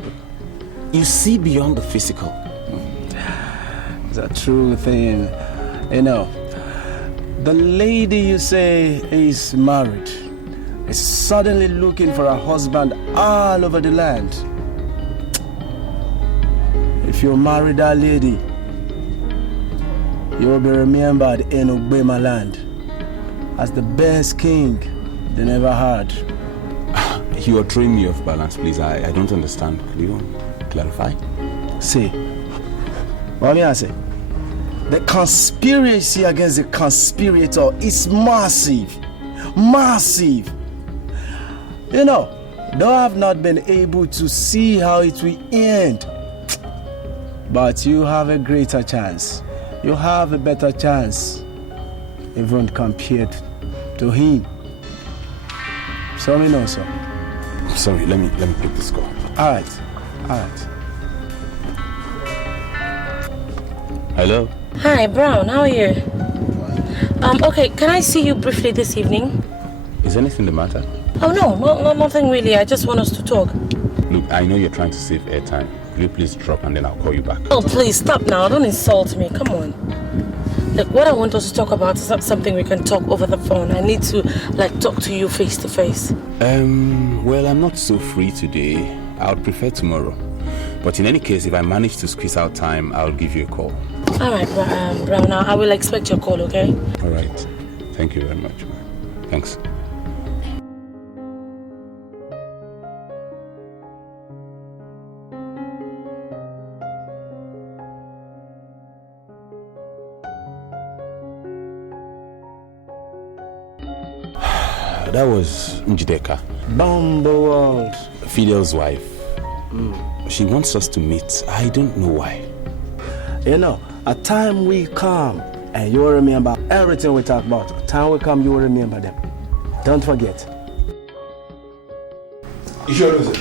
you see beyond the physical. It's a true thing. You know, the lady you say is married is suddenly looking for a husband all over the land. If you marry that lady, you will be remembered in Ugbema land as the best king they never had. You are throwing me off balance, please. I don't understand. Could you clarify? See, what may I say? The conspiracy against the conspirator is massive. Massive. You know, though I've not been able to see how it will end, but you have a greater chance. You have a better chance, even compared to him. So we know, sir. Sorry, let me pick this call. All right. Hello? Hi, Brown. How are you? Okay, can I see you briefly this evening? Is anything the matter? Oh, no, nothing really. I just want us to talk. Look, I know you're trying to save airtime. Will you please drop and then I'll call you back? Oh, please, stop now. Don't insult me. Come on. Look, what I want us to talk about is not something we can talk over the phone. I need to, talk to you face to face. Well, I'm not so free today. I would prefer tomorrow. But in any case, if I manage to squeeze out time, I'll give you a call. All right, Brown. Now, I will expect your call, okay? All right. Thank you very much. Thanks. That was Njideka. Bumble world. Fidel's wife. She wants us to meet. I don't know why. You know, a time will come and you will remember everything we talk about. A time will come, you will remember them. Don't forget. You sure lose it?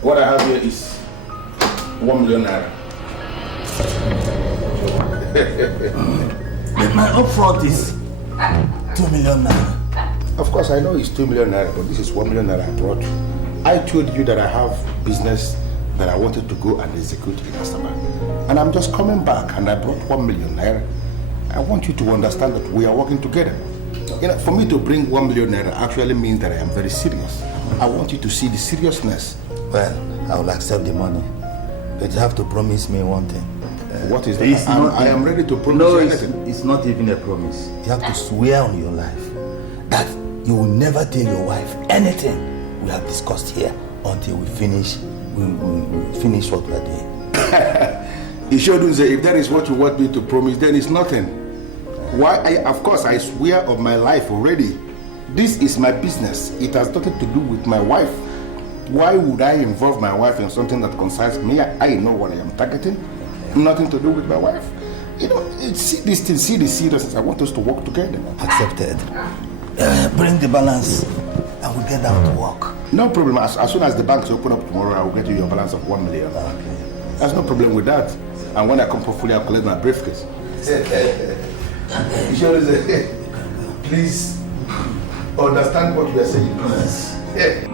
What I have here is 1 million naira. But my upfront is 2 million naira. Of course, I know it's 2 million naira, but this is 1 million naira I brought. I told you that I have business that I wanted to go and execute in Asaba. And I'm just coming back and I brought 1 million naira. I want you to understand that we are working together. You know, for me to bring 1 million naira actually means that I am very serious. I want you to see the seriousness. Well, I will accept the money. But you have to promise me one thing. What is that? I am ready to promise you anything. It's not even a promise. You have to swear on your life that you will never tell your wife anything we have discussed here until we finish. We finish what we are doing. Ishodunze, if that is what you want me to promise, then it's nothing. Of course, I swear of my life already. This is my business. It has nothing to do with my wife. Why would I involve my wife in something that concerns me? I know what I am targeting. Nothing to do with my wife. You know, see this thing, see the seriousness. I want us to work together. Accepted. Bring the balance and we'll get down to work. No problem. As soon as the banks open up tomorrow, I will get you your balance of 1 million. Okay. There's no problem with that. And when I come for fully, I'll collect my briefcase. Please understand what we are saying, please. Yeah.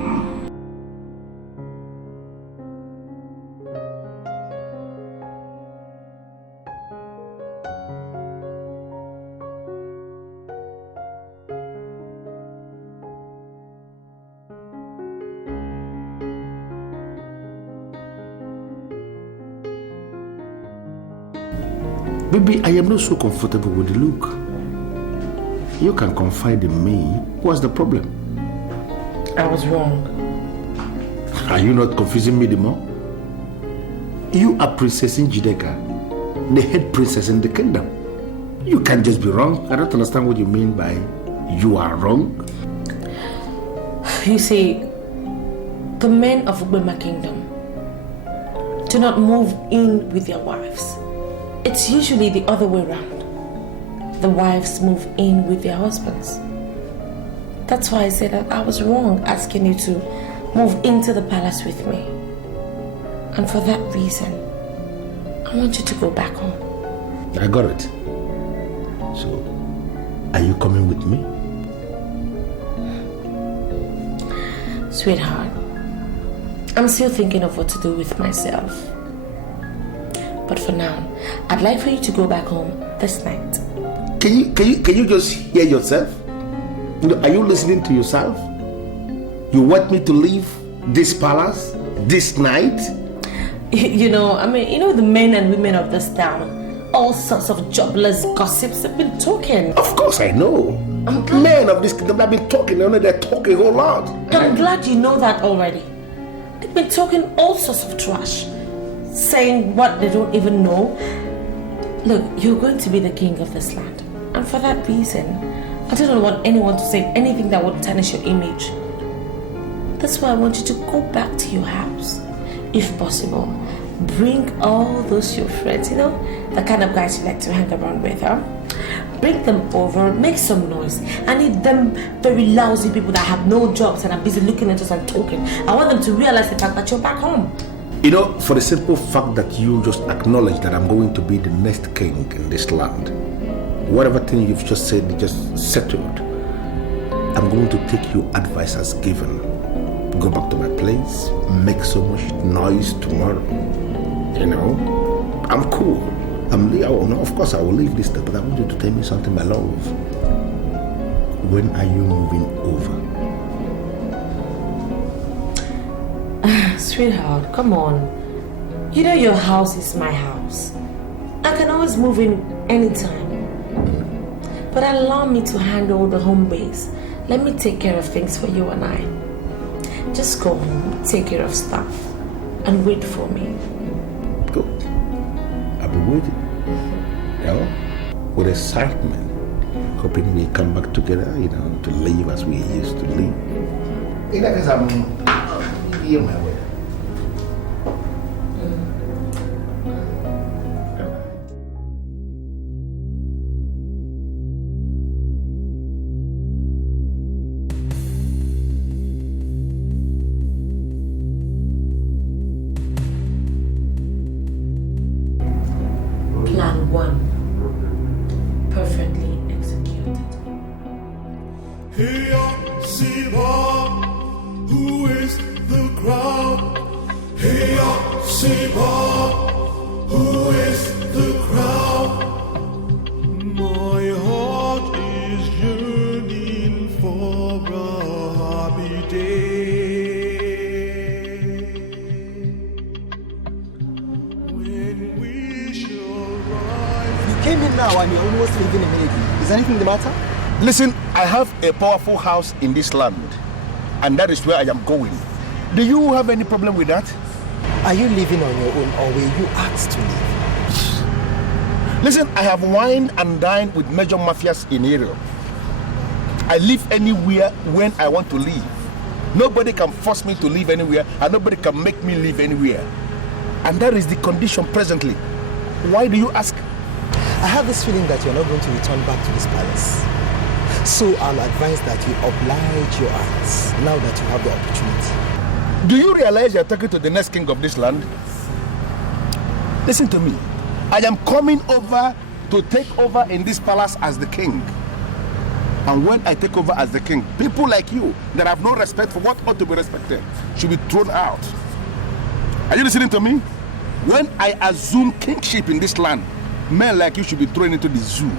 Baby, I am not so comfortable with the look. You can confide in me. What's the problem? I was wrong. Are you not confusing me anymore? You are Princess Njideka, the head princess in the kingdom. You can't just be wrong. I don't understand what you mean by you are wrong. You see, the men of Ubema Kingdom do not move in with their wives. It's usually the other way around. The wives move in with their husbands. That's why I said that I was wrong asking you to move into the palace with me. And for that reason, I want you to go back home. I got it. So, are you coming with me? Sweetheart, I'm still thinking of what to do with myself. But for now, I'd like for you to go back home this night. Can you just hear yourself? Are you listening to yourself? You want me to leave this palace this night? You know the men and women of this town, all sorts of jobless gossips have been talking. Of course I know. Men of this kingdom have been talking, they're talking a whole lot. I'm glad you know that already. They've been talking all sorts of trash, saying what they don't even know. Look, you're going to be the king of this land. And for that reason, I don't want anyone to say anything that would tarnish your image. That's why I want you to go back to your house. If possible, bring all those your friends, the kind of guys you like to hang around with, huh? Bring them over, make some noise. I need them very lousy people that have no jobs and are busy looking at us and talking. I want them to realize the fact that you're back home. For the simple fact that you just acknowledge that I'm going to be the next king in this land, whatever thing you've just said, just settled. I'm going to take your advice as given. Go back to my place, make so much noise tomorrow. I'm cool. Of course I will leave this day, but I want you to tell me something, my love. When are you moving over? Sweetheart, come on. Your house is my house. I can always move in anytime. But allow me to handle the home base. Let me take care of things for you and I. Just go home, take care of stuff, and wait for me. Good. I'll be waiting. With excitement. Hoping we come back together, to live as we used to live. Because I'm here my way. Plan 1. Perfectly executed. Hey, Siva, who is the crowd? Hey, Siva, who is the crowd? My heart is yearning for a happy day. When we shall rise. You came in now and you're almost leaving immediately. Is anything the matter? Listen, I have a powerful house in this land, and that is where I am going. Do you have any problem with that? Are you living on your own or were you asked to leave? Listen, I have wined and dined with major mafias in Europe. I live anywhere when I want to live. Nobody can force me to live anywhere, and nobody can make me live anywhere. And that is the condition presently. Why do you ask? I have this feeling that you're not going to return back to this palace. So I'll advise that you oblige your eyes now that you have the opportunity. Do you realize you're talking to the next king of this land? Listen to me. I am coming over to take over in this palace as the king. And when I take over as the king, people like you that have no respect for what ought to be respected should be thrown out. Are you listening to me? When I assume kingship in this land, men like you should be thrown into the zoo.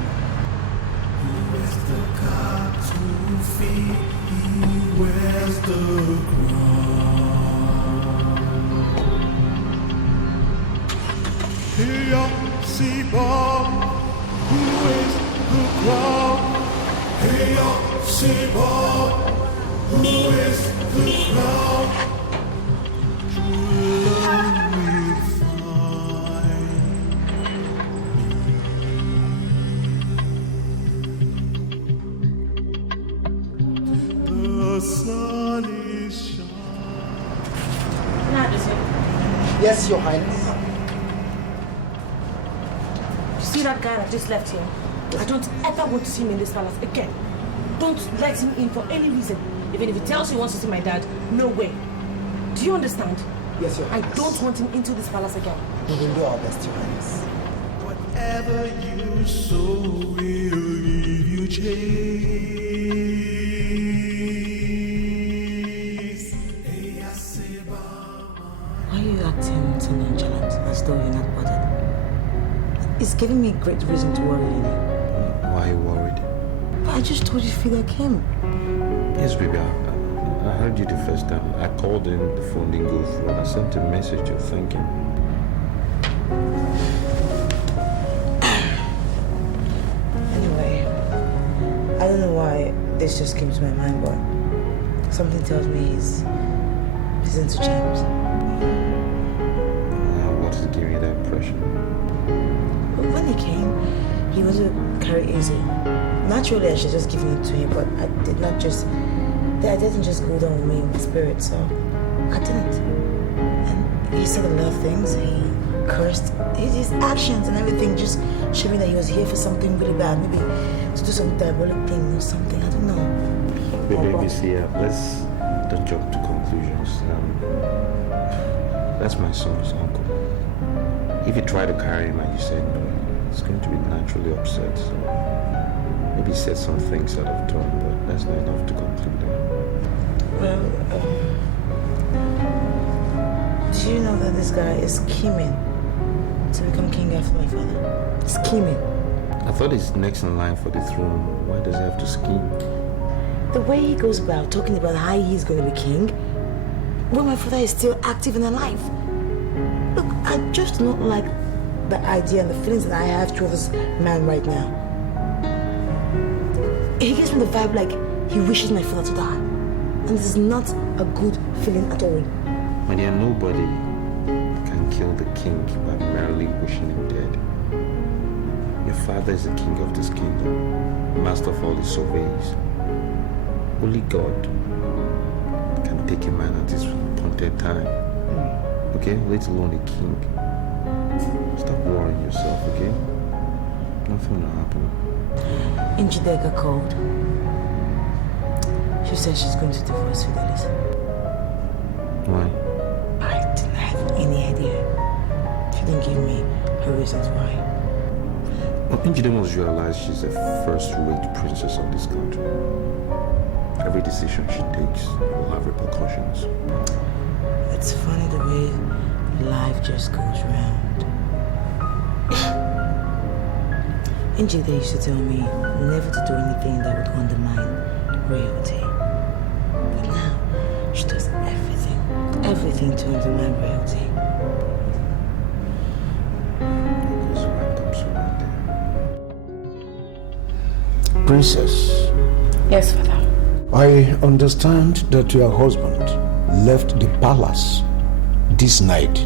Here, see Bob, who is the crown? Here, see Bob, who is the crown? True love will find. The sun is shining. Yes, Your Highness. See that guy that just left here? I don't ever want to see him in this palace again. Don't let him in for any reason. Even if he tells you he wants to see my dad, no way. Do you understand? Yes, Your Highness. I don't want him into this palace again. We will do our best, Your Highness. Whatever you sow will leave you chase. Why are you acting so nonchalant, as though you're not bothered? It's giving me great reason to worry, Lily. Why are you worried? But I just told you to feel like him. Yes, baby, I heard you the first time. I called in, the phone didn't go through, and I sent a message to thank him. Anyway, I don't know why this just came to my mind, but something tells me he's into James. What did give you that impression? When he came, he wasn't carry easy. Naturally, I should just give it to him, but I didn't just go down with me in the spirit, so I didn't. And he said a lot of things. He cursed. His actions and everything just showed me that he was here for something really bad, maybe to do some diabolic thing or something. I don't know. Baby, see, let's don't jump to conclusions. That's my son's uncle. If you try to carry him and you say no, he's going to be naturally upset. So maybe said some things out of turn, but that's not enough to conclude that. Well, do you know that this guy is scheming to become king after my father? Scheming. I thought he's next in line for the throne. Why does he have to scheme? The way he goes about talking about how he's going to be king, when my father is still active and alive. Look, I just don't like the idea and the feelings that I have towards this man right now. He gives me the vibe like he wishes my father to die. And this is not a good feeling at all. My dear, nobody can kill the king by merely wishing him dead. Your father is the king of this kingdom, master of all his surveys. Only God can take a man at his appointed time. Okay? Let alone a king. Stop worrying yourself, okay? Nothing will happen. Njideka called. She said she's going to divorce Fidelis. Why? I didn't have any idea. She didn't give me her reasons why. Well, Njide must realize she's a first-rate princess of this country. Every decision she takes will have repercussions. It's funny the way life just goes round. Njide used to tell me never to do anything that would undermine royalty. But now, she does everything to undermine royalty. Princess. Yes, Father. I understand that your husband left the palace this night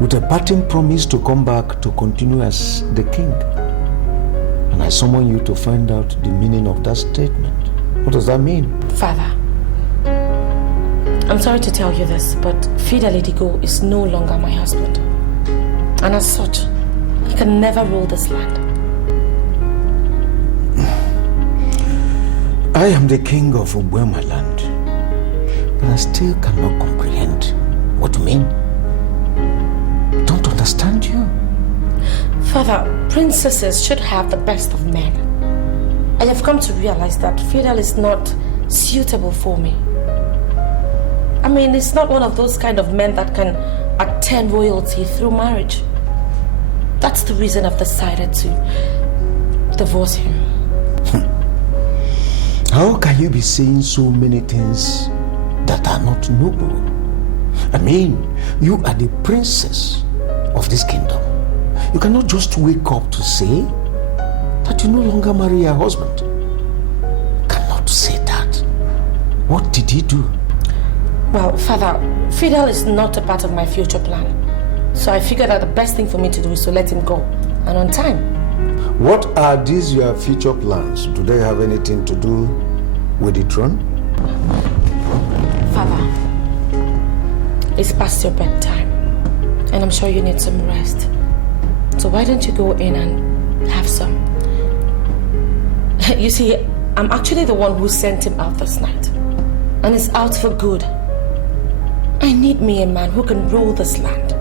with a parting promise to come back to continue as the king. And I summon you to find out the meaning of that statement. What does that mean? Father, I'm sorry to tell you this, but Fidelity Go is no longer my husband. And as such, he can never rule this land. I am the king of Ubwema land, but I still cannot comprehend what you mean. Don't understand you. Father, princesses should have the best of men. I have come to realize that Fidel is not suitable for me. I mean, it's not one of those kind of men that can attain royalty through marriage. That's the reason I've decided to divorce him. How can you be saying so many things that are not noble? I mean, you are the princess of this kingdom. You cannot just wake up to say that you no longer marry your husband. You cannot say that. What did he do? Well, Father, Fidel is not a part of my future plan. So I figured that the best thing for me to do is to let him go, and on time. What are these your future plans? Do they have anything to do with the throne? Father, it's past your bedtime, and I'm sure you need some rest. So why don't you go in and have some? You see, I'm actually the one who sent him out this night, and he's out for good. I need me a man who can rule this land,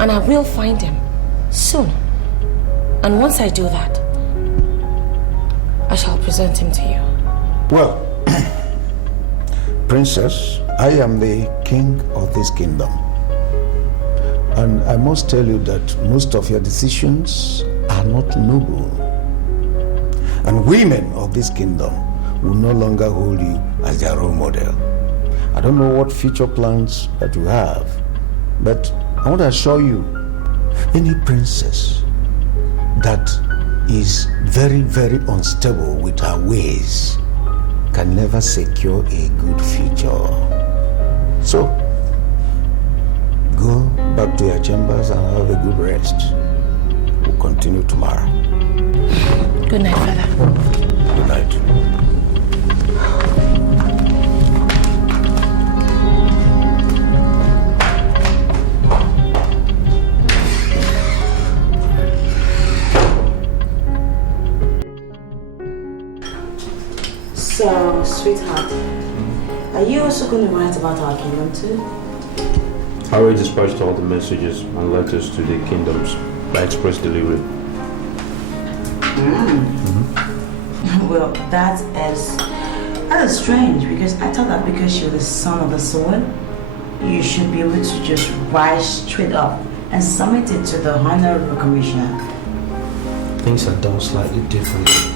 and I will find him soon. And once I do that, I shall present him to you. Well, Princess, I am the king of this kingdom. And I must tell you that most of your decisions are not noble. And women of this kingdom will no longer hold you as their role model. I don't know what future plans that you have, but I want to assure you, any princess that is very, very unstable with her ways can never secure a good future. So, go back to your chambers and have a good rest. We'll continue tomorrow. Good night, Father. Good night. So, sweetheart, are you also going to write about our kingdom too? I already dispatched all the messages and letters to the kingdoms by express delivery. Well, that is strange, because I thought that because you're the son of the sword, you should be able to just rise straight up and submit it to the honorable commissioner. Things are done slightly differently,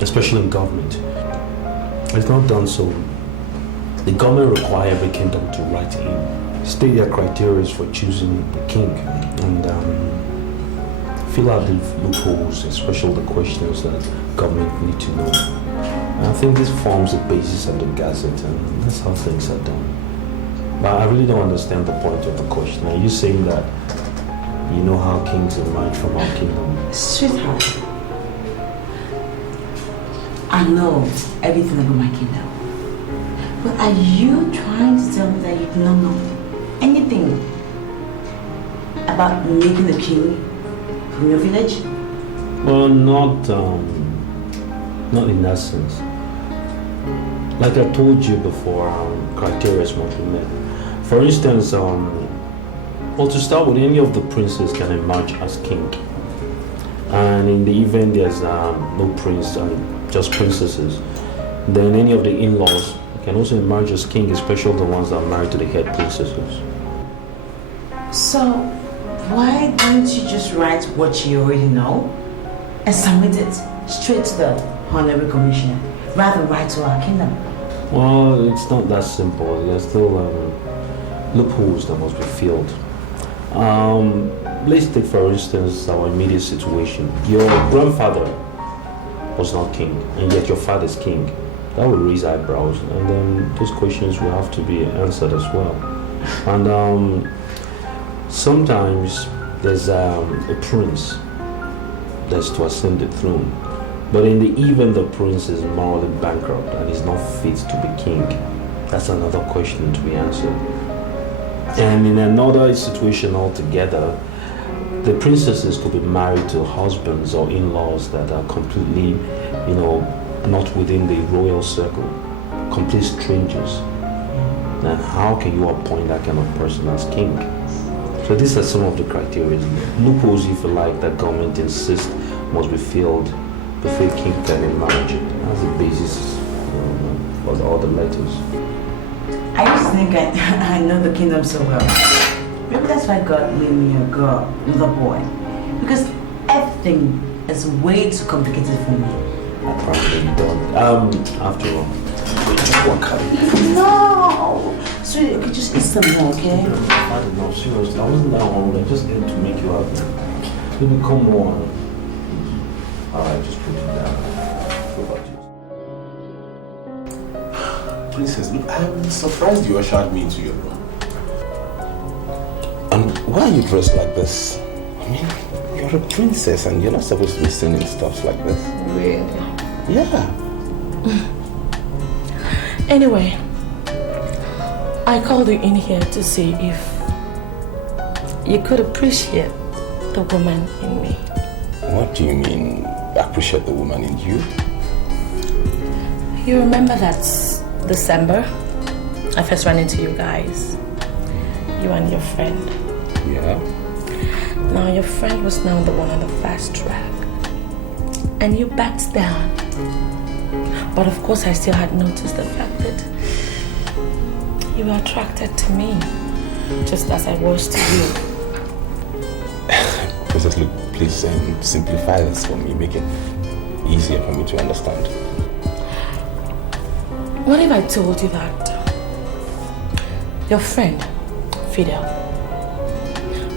especially in government. It's not done so. The government requires every kingdom to write in, state their criteria for choosing the king, and fill out the loopholes, especially the questions that government need to know. And I think this forms the basis of the Gazette, and that's how things are done. But I really don't understand the point of the question. Are you saying that you know how kings emerge from our kingdom? Sweetheart, I know everything about my kingdom. But are you trying to tell me that you do not know anything about making a king from your village? Well, not in that sense. Like I told you before, criteria must be met. For instance, well, to start with, any of the princes can emerge as king. And in the event there's no prince and just princesses, then any of the in-laws can also emerge as king, especially the ones that are married to the head princesses. So, why don't you just write what you already know and submit it straight to the honorary commissioner, rather than write to our kingdom? Well, it's not that simple. There's still loopholes that must be filled. Let's take, for instance, our immediate situation. Your grandfather was not king, and yet your father is king. That will raise eyebrows, and then those questions will have to be answered as well. And Sometimes there's a prince that's to ascend the throne, but in the event the prince is morally bankrupt and is not fit to be king, that's another question to be answered. And in another situation altogether, the princesses could be married to husbands or in-laws that are completely, not within the royal circle, complete strangers. And how can you appoint that kind of person as king? So these are some of the criteria. Loopholes, if you like, that government insists must be filled before a king can emerge. That's the basis for all the letters. I used to think I know the kingdom so well. Maybe that's why God made me a girl, not a boy. Because everything is way too complicated for me. I probably don't. After all, what kind? No! Sweetie, okay, just eat some more, okay? I don't know, seriously. I wasn't that hungry. I just ate to make you happy. Baby, come on. Alright, just put it down. What about you? Princess, look, I'm surprised you ushered me into your room. And why are you dressed like this? I mean, you're a princess and you're not supposed to be singing stuff like this. Really? Yeah. Anyway, I called you in here to see if you could appreciate the woman in me. What do you mean, appreciate the woman in you? You remember that December, I first ran into you guys, you and your friend. Yeah. Now your friend was now the one on the fast track, and you backed down. But of course I still had noticed the fact that you were attracted to me, just as I was to you. Princess, look, please simplify this for me, make it easier for me to understand. What if I told you that your friend, Fidel,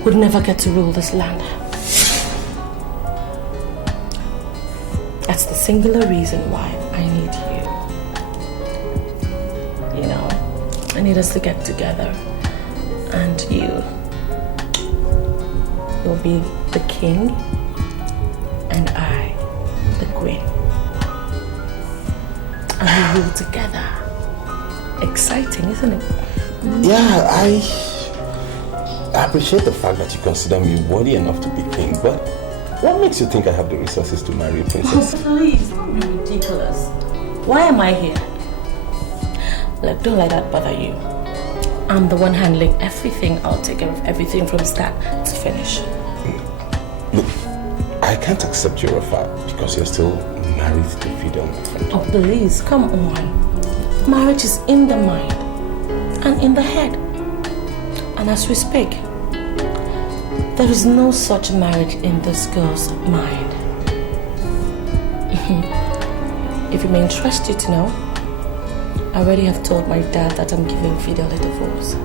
would never get to rule this land? That's the singular reason why I need you. You know, I need us to get together, and you'll be the king and I the queen, and we rule together. Exciting, isn't it? Yeah, I appreciate the fact that you consider me worthy enough to be king, but what makes you think I have the resources to marry a princess? Oh, please, don't be ridiculous. Why am I here? Look, don't let that bother you. I'm the one handling everything. I'll take care of everything from start to finish. Look, I can't accept your offer because you're still married to Fidel, my friend. Oh, please, come on. Marriage is in the mind and in the head. And as we speak, there is no such marriage in this girl's mind. If it may interest you to know, I already have told my dad that I'm giving Fidel a divorce.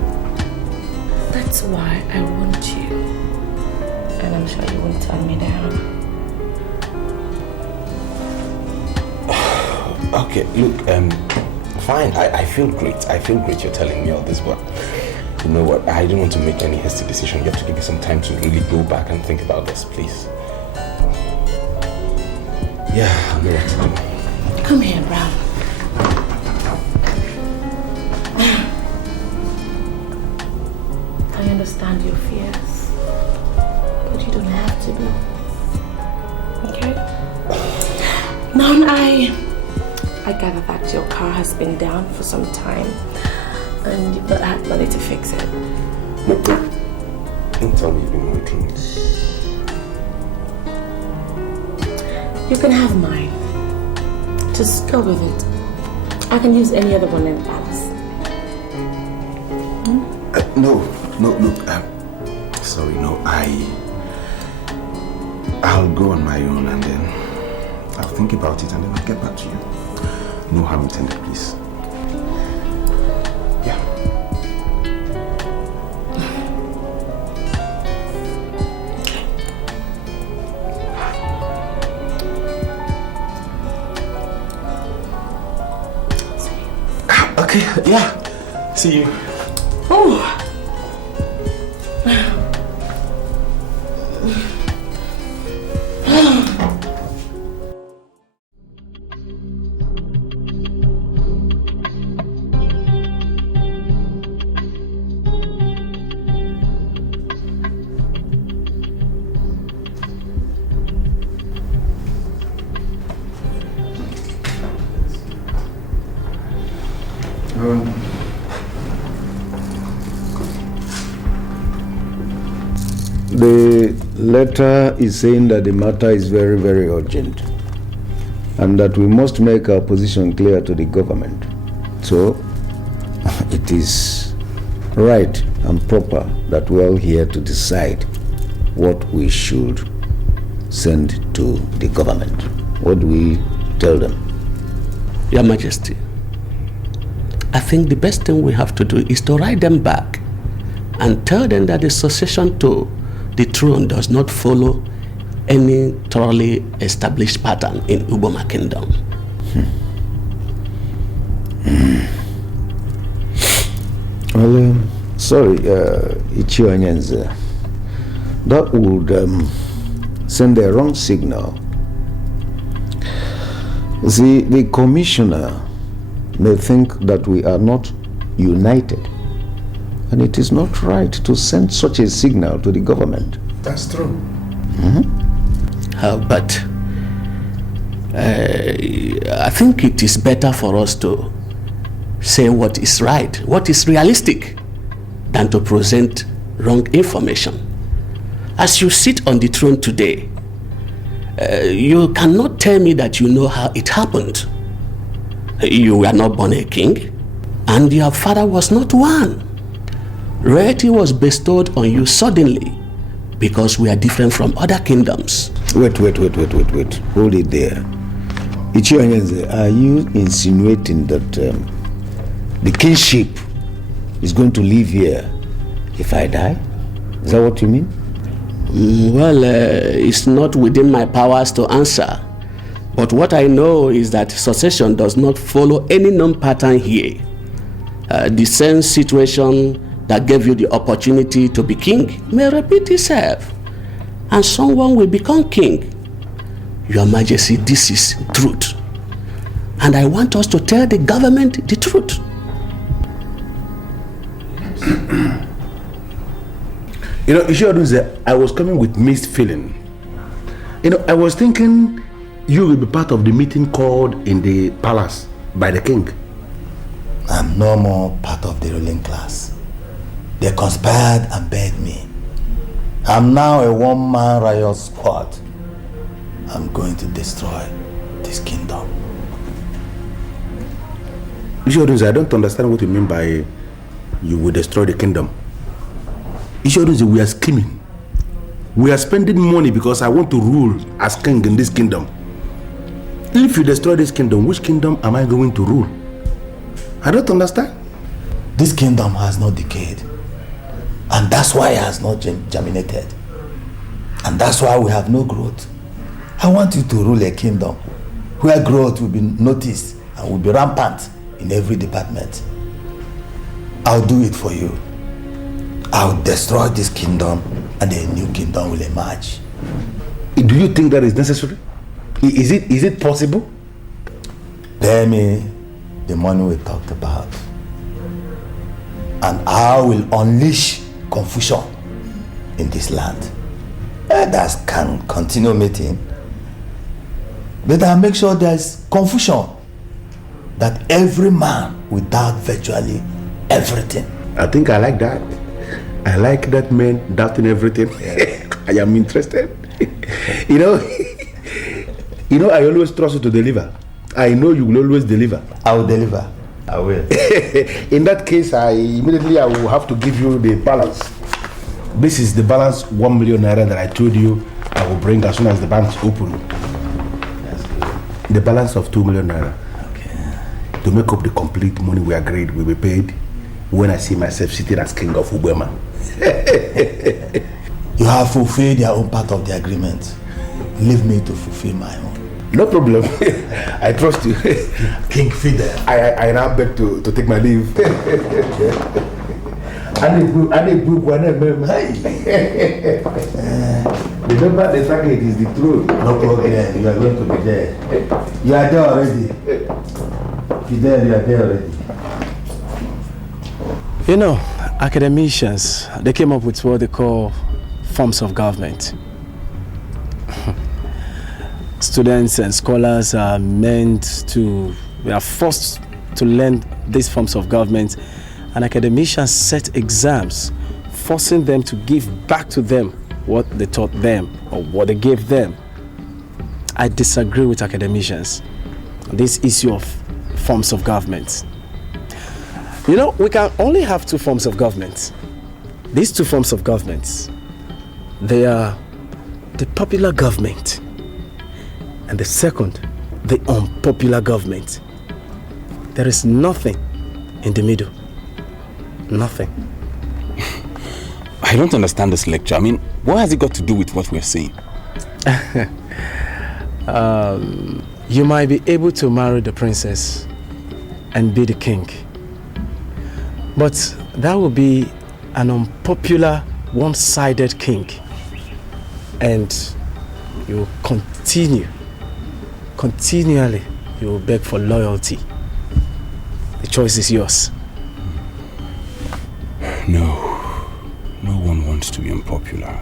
That's why I want you. And I'm sure you won't turn me down. Okay, look, fine, I feel great. I feel great you're telling me all this, but you know what? I don't want to make any hasty decision. You have to give me some time to really go back and think about this, please. Yeah, I know what to do. Come here, Brown. I understand your fears, but you don't have to be. Okay? Now I gather that your car has been down for some time and you've not had money to fix it. No, don't tell me you've been working. You can have mine. Just go with it. I can use any other one in the palace. No, look, sorry, no, I'll go on my own and then I'll think about it and then I'll get back to you. No harm intended, please. Yeah. Okay, yeah. See you. Oh. The letter is saying that the matter is very, very urgent and that we must make our position clear to the government. So, it is right and proper that we are all here to decide what we should send to the government. What do we tell them? Your Majesty, I think the best thing we have to do is to write them back and tell them that the succession to the throne does not follow any thoroughly established pattern in Uboma Kingdom. Well, sorry, Ichio Anyenze. That would send a wrong signal. See, the commissioner may think that we are not united, and it is not right to send such a signal to the government. That's true. But I think it is better for us to say what is right, what is realistic, than to present wrong information. As you sit on the throne today, you cannot tell me that you know how it happened. You were not born a king, and your father was not one. Royalty was bestowed on you suddenly because we are different from other kingdoms. Wait. Hold it there. Ichio Anyenze, are you insinuating that the kingship is going to live here if I die? Is that what you mean? Well, it's not within my powers to answer. But what I know is that succession does not follow any known pattern here. The same situation that gave you the opportunity to be king may repeat itself, and someone will become king. Your Majesty, this is truth. And I want us to tell the government the truth. You know, Ishioduze, I was coming with mixed feeling. You know, I was thinking you will be part of the meeting called in the palace by the king. I'm no more part of the ruling class. They conspired and begged me. I'm now a one-man riot squad. I'm going to destroy this kingdom. Ishioduze, I don't understand what you mean by you will destroy the kingdom. Ishioduze, we are scheming. We are spending money because I want to rule as king in this kingdom. If you destroy this kingdom, which kingdom am I going to rule? I don't understand. This kingdom has not decayed. And that's why it has not germinated. And that's why we have no growth. I want you to rule a kingdom where growth will be noticed and will be rampant in every department. I'll do it for you. I'll destroy this kingdom and a new kingdom will emerge. Do you think that is necessary? Is it possible? Pay me the money we talked about, and I will unleash confusion in this land. Others can continue meeting, but I'll make sure there's confusion, that every man will doubt virtually everything. I think I like that. I like that man doubting everything. I am interested. You know, I always trust you to deliver. I know you will always deliver. I will deliver. I will. In that case, I will have to give you the balance. This is the balance 1 million naira that I told you I will bring as soon as the banks open. That's good. The balance of 2 million naira. Okay. To make up the complete money we agreed will be paid when I see myself sitting as king of Ubema. You have fulfilled your own part of the agreement. Leave me to fulfill my own. No problem. I trust you. King Fidel. I now beg to take my leave. Remember the target is the throne. No problem. You are going to be there. You are there already. Fidel, you are there already. You know, academicians, they came up with what they call forms of government. Students and scholars are forced to learn these forms of government, and academicians set exams, forcing them to give back to them what they taught them or what they gave them. I disagree with academicians on this issue of forms of government. You know, we can only have two forms of government. These two forms of government, they are the popular government, and the second, the unpopular government. There is nothing in the middle. Nothing. I don't understand this lecture. I mean, what has it got to do with what we're saying? You might be able to marry the princess and be the king. But that will be an unpopular, one-sided king. And you will continually, you will beg for loyalty. The choice is yours. No one wants to be unpopular.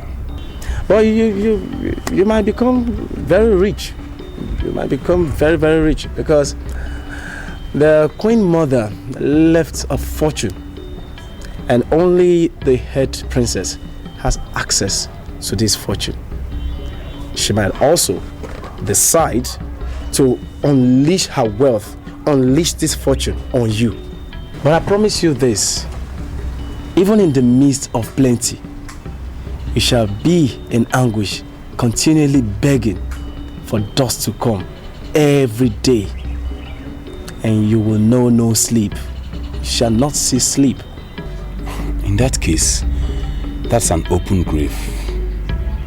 But you might become very rich. You might become very, very rich because the Queen Mother left a fortune and only the head princess has access to this fortune. She might also decide to unleash her wealth, unleash this fortune on you. But I promise you this, even in the midst of plenty, you shall be in anguish, continually begging for dust to come every day. And you will know no sleep. You shall not see sleep. In that case, that's an open grave.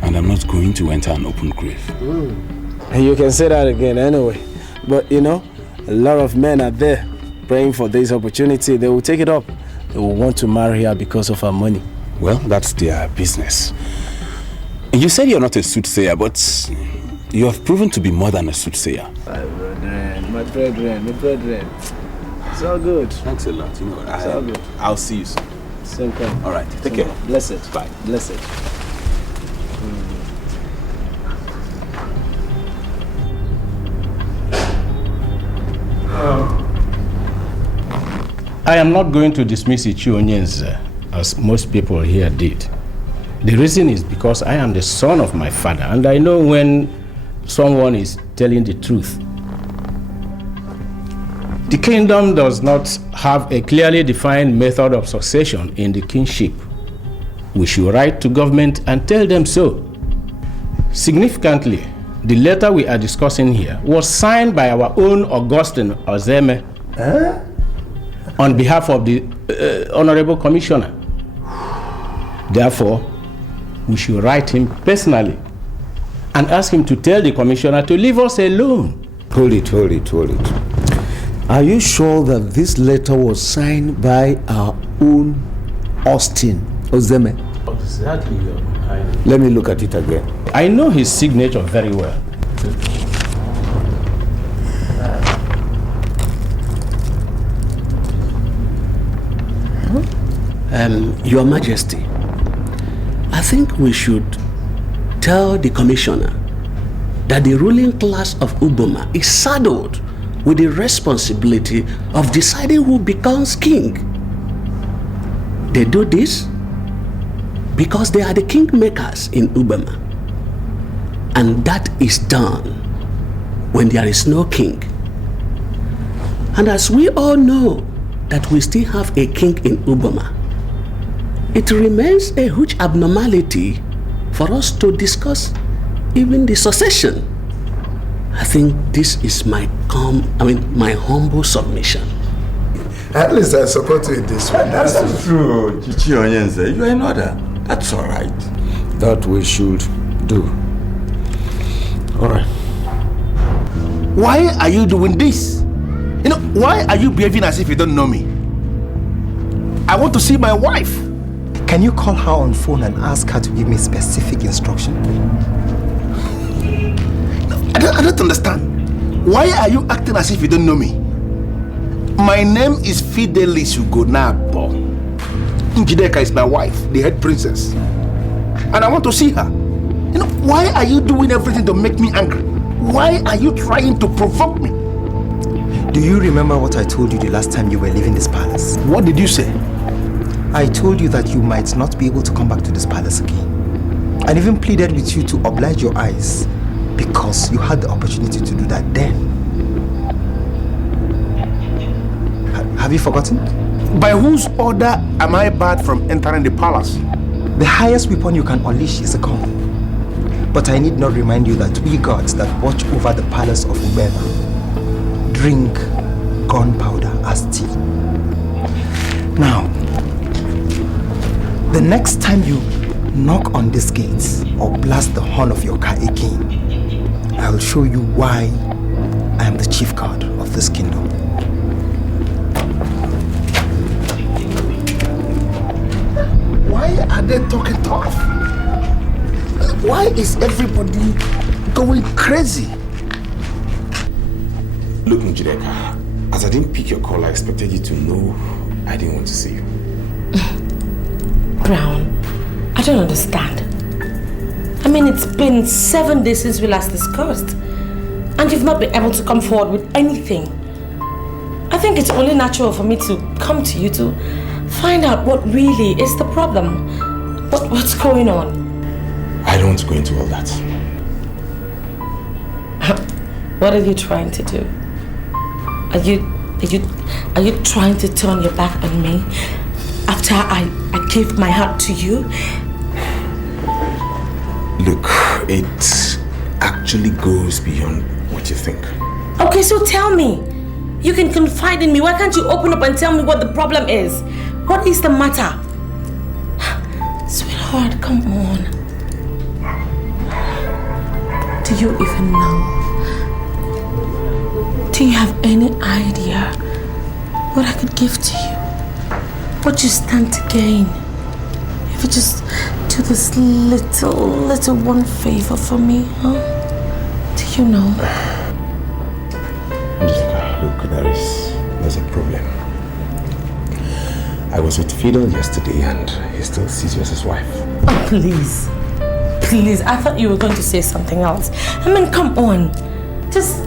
And I'm not going to enter an open grave. And you can say that again anyway. But you know, a lot of men are there praying for this opportunity. They will take it up. They will want to marry her because of her money. Well, that's their business. You said you're not a soothsayer, but you have proven to be more than a soothsayer. My brethren. It's all good. Thanks a lot. You know, it's all good. I'll see you soon. Same thing. All right. Take care. Blessed. Bye. Blessed. I am not going to dismiss Ichionyenze as most people here did. The reason is because I am the son of my father and I know when someone is telling the truth. The kingdom does not have a clearly defined method of succession in the kingship. We should write to government and tell them so. Significantly, the letter we are discussing here was signed by our own Augustine Ozeme on behalf of the Honorable Commissioner. Therefore, we should write him personally and ask him to tell the Commissioner to leave us alone. Hold it. Are you sure that this letter was signed by our own Austin Ozeme? Exactly, Your Highness. Let me look at it again. I know his signature very well. Your Majesty, I think we should tell the Commissioner that the ruling class of Uboma is saddled with the responsibility of deciding who becomes king. They do this because they are the kingmakers in Uboma. And that is done when there is no king. And as we all know that we still have a king in Uboma, it remains a huge abnormality for us to discuss even the succession. I think this is my humble submission. At least I support you in this one. That's true, Chichi Onyenze. You are in order. That's all right. That we should do. All right. Why are you doing this? You know, why are you behaving as if you don't know me? I want to see my wife. Can you call her on phone and ask her to give me specific instruction? I don't understand. Why are you acting as if you don't know me? My name is Fidelis Ugonabo. Njideka is my wife, the head princess. And I want to see her. You know, why are you doing everything to make me angry? Why are you trying to provoke me? Do you remember what I told you the last time you were leaving this palace? What did you say? I told you that you might not be able to come back to this palace again. And even pleaded with you to oblige your eyes because you had the opportunity to do that then. Have you forgotten? By whose order am I barred from entering the palace? The highest weapon you can unleash is a gun. But I need not remind you that we gods that watch over the palace of Ubema drink gunpowder as tea. Now, the next time you knock on these gates or blast the horn of your car again, I will show you why I am the chief god of this kingdom. Why are they talking tough? Why is everybody going crazy? Look, Njideka, as I didn't pick your call, I expected you to know I didn't want to see you. Brown, I don't understand. I mean, it's been 7 days since we last discussed, and you've not been able to come forward with anything. I think it's only natural for me to come to you to find out what really is the problem. What's going on? I don't want to go into all that. What are you trying to do? Are you trying to turn your back on me after I gave my heart to you? Look, it actually goes beyond what you think. Okay, so tell me. You can confide in me. Why can't you open up and tell me what the problem is? What is the matter? Sweetheart, come on. Do you even know? Do you have any idea what I could give to you? What you stand to gain? If you just do this little one favor for me, huh? Do you know? Look, there's a problem. I was with Fidel yesterday and he still sees you as his wife. Oh, please. Please, I thought you were going to say something else. I mean, come on.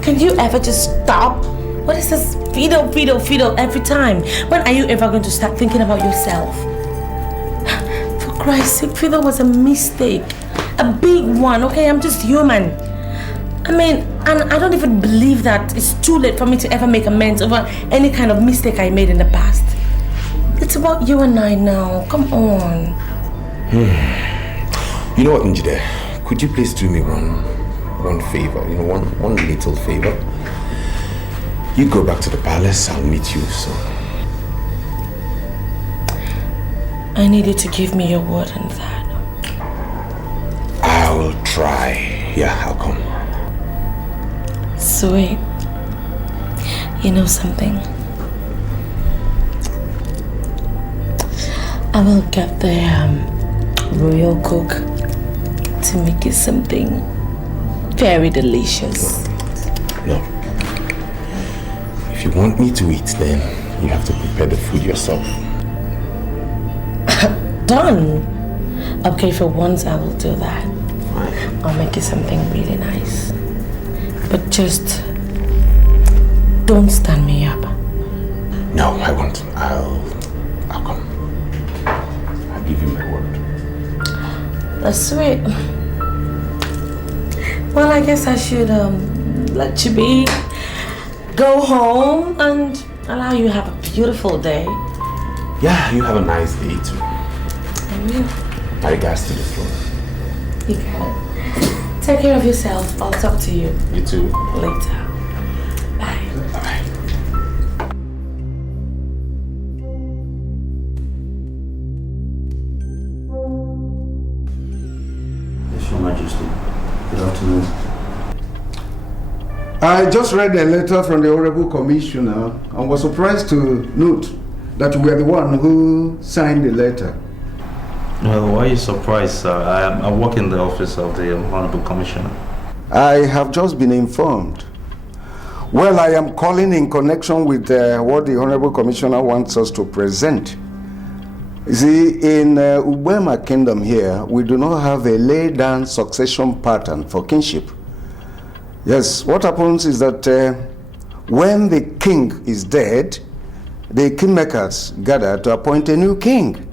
Can you ever just stop? What is this Fidel every time? When are you ever going to start thinking about yourself? For Christ's sake, Fidel was a mistake. A big one, okay? I'm just human. I mean, and I don't even believe that it's too late for me to ever make amends over any kind of mistake I made in the past. It's about you and I now. Come on. You know what, Njide? Could you please do me one favor? You know, one little favor? You go back to the palace, I'll meet you soon. I need you to give me your word on that. I'll try. Yeah, I'll come. Sweet. You know something? I will get the royal cook to make you something very delicious. No. If you want me to eat, then you have to prepare the food yourself. Done. Okay, for once I will do that. I'll make you something really nice. But just don't stand me up. No, I won't. I'll come. I'll give you my word. That's sweet. Well, I guess I should let you be. Go home and allow you to have a beautiful day. Yeah, you have a nice day too. And you? My regards to the floor. You got it. Take care of yourself. I'll talk to you. You too. Later. Bye. Bye. Yes, Your Majesty. Good afternoon. I just read a letter from the Honorable Commissioner and was surprised to note that you were the one who signed the letter. Well, why are you surprised, sir? I work in the office of the Honorable Commissioner. I have just been informed. Well, I am calling in connection with what the Honorable Commissioner wants us to present. You see, in Ubema Kingdom here, we do not have a laid-down succession pattern for kinship. Yes, what happens is that when the king is dead, the kingmakers gather to appoint a new king.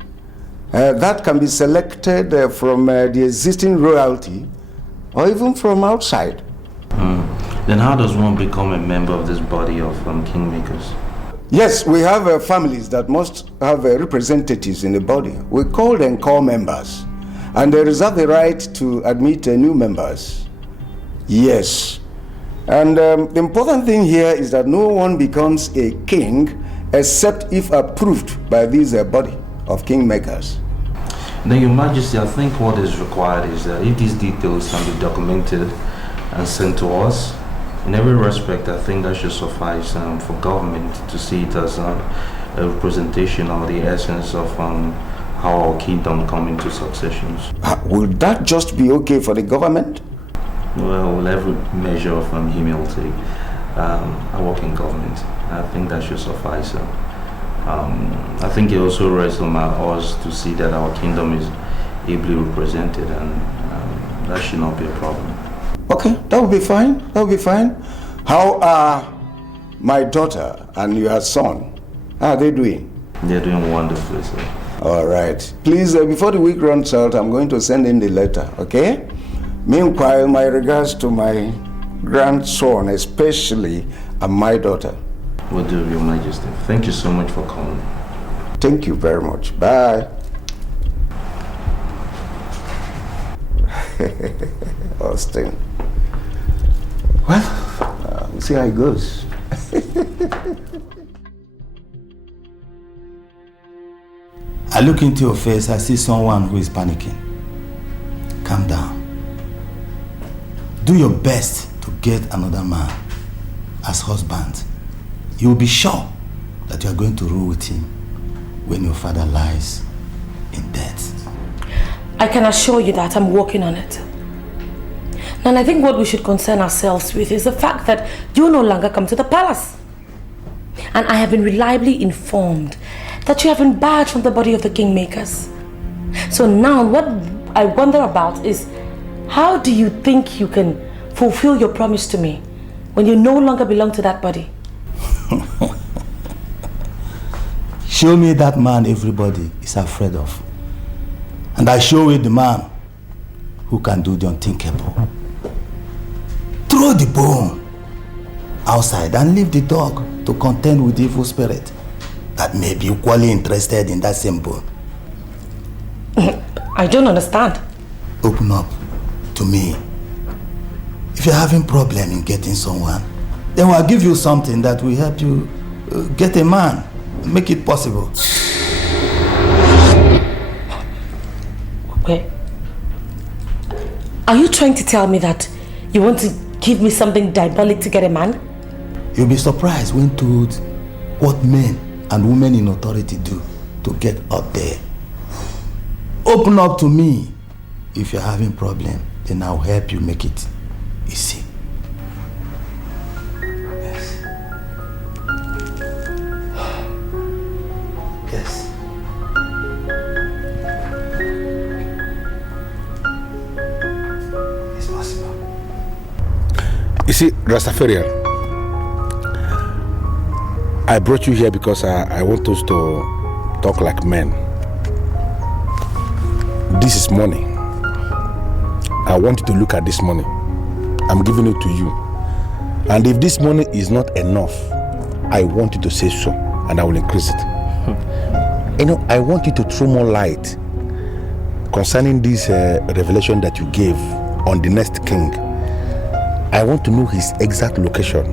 That can be selected from the existing royalty or even from outside. Then how does one become a member of this body of kingmakers? Yes, we have families that must have representatives in the body. We call them core members, and they reserve the right to admit new members. Yes, and the important thing here is that no one becomes a king except if approved by this body of kingmakers. Then, Your Majesty, I think what is required is that if these details can be documented and sent to us, in every respect, I think that should suffice for government to see it as a representation of the essence of how our kingdom come into successions. Will that just be okay for the government? Well, with every measure of humility, I work in government. I think that should suffice. I think it also rests on us to see that our kingdom is ably represented, and that should not be a problem. Okay, that will be fine. That will be fine. How are my daughter and your son? How are they doing? They're doing wonderfully, sir. All right. Please, before the week runs out, I'm going to send in the letter, okay? Meanwhile, my regards to my grandson, especially, and my daughter. Will do, Your Majesty. Thank you so much for coming. Thank you very much. Bye. Austin. Well, we'll see how it goes. I look into your face, I see someone who is panicking. Calm down. Do your best to get another man as husband. You will be sure that you are going to rule with him when your father lies in death. I can assure you that I'm working on it. And I think what we should concern ourselves with is the fact that you no longer come to the palace. And I have been reliably informed that you have been barred from the body of the kingmakers. So now what I wonder about is, how do you think you can fulfill your promise to me when you no longer belong to that body? Show me that man everybody is afraid of. And I show you the man who can do the unthinkable. Throw the bone outside and leave the dog to contend with the evil spirit that may be equally interested in that same bone. I don't understand. Open up to me. If you're having problem in getting someone, then I'll give you something that will help you get a man. Make it possible. Wait. Are you trying to tell me that you want to give me something diabolic to get a man? You'll be surprised when told what men and women in authority do to get up there. Open up to me. If you're having problem, then I'll help you make it easy. Yes. Yes. It's possible. You see, Rastafarian, I brought you here because I want us to talk like men. This is money. I want you to look at this money. I'm giving it to you. And if this money is not enough, I want you to say so, and I will increase it. You know, I want you to throw more light concerning this revelation that you gave on the next king. I want to know his exact location.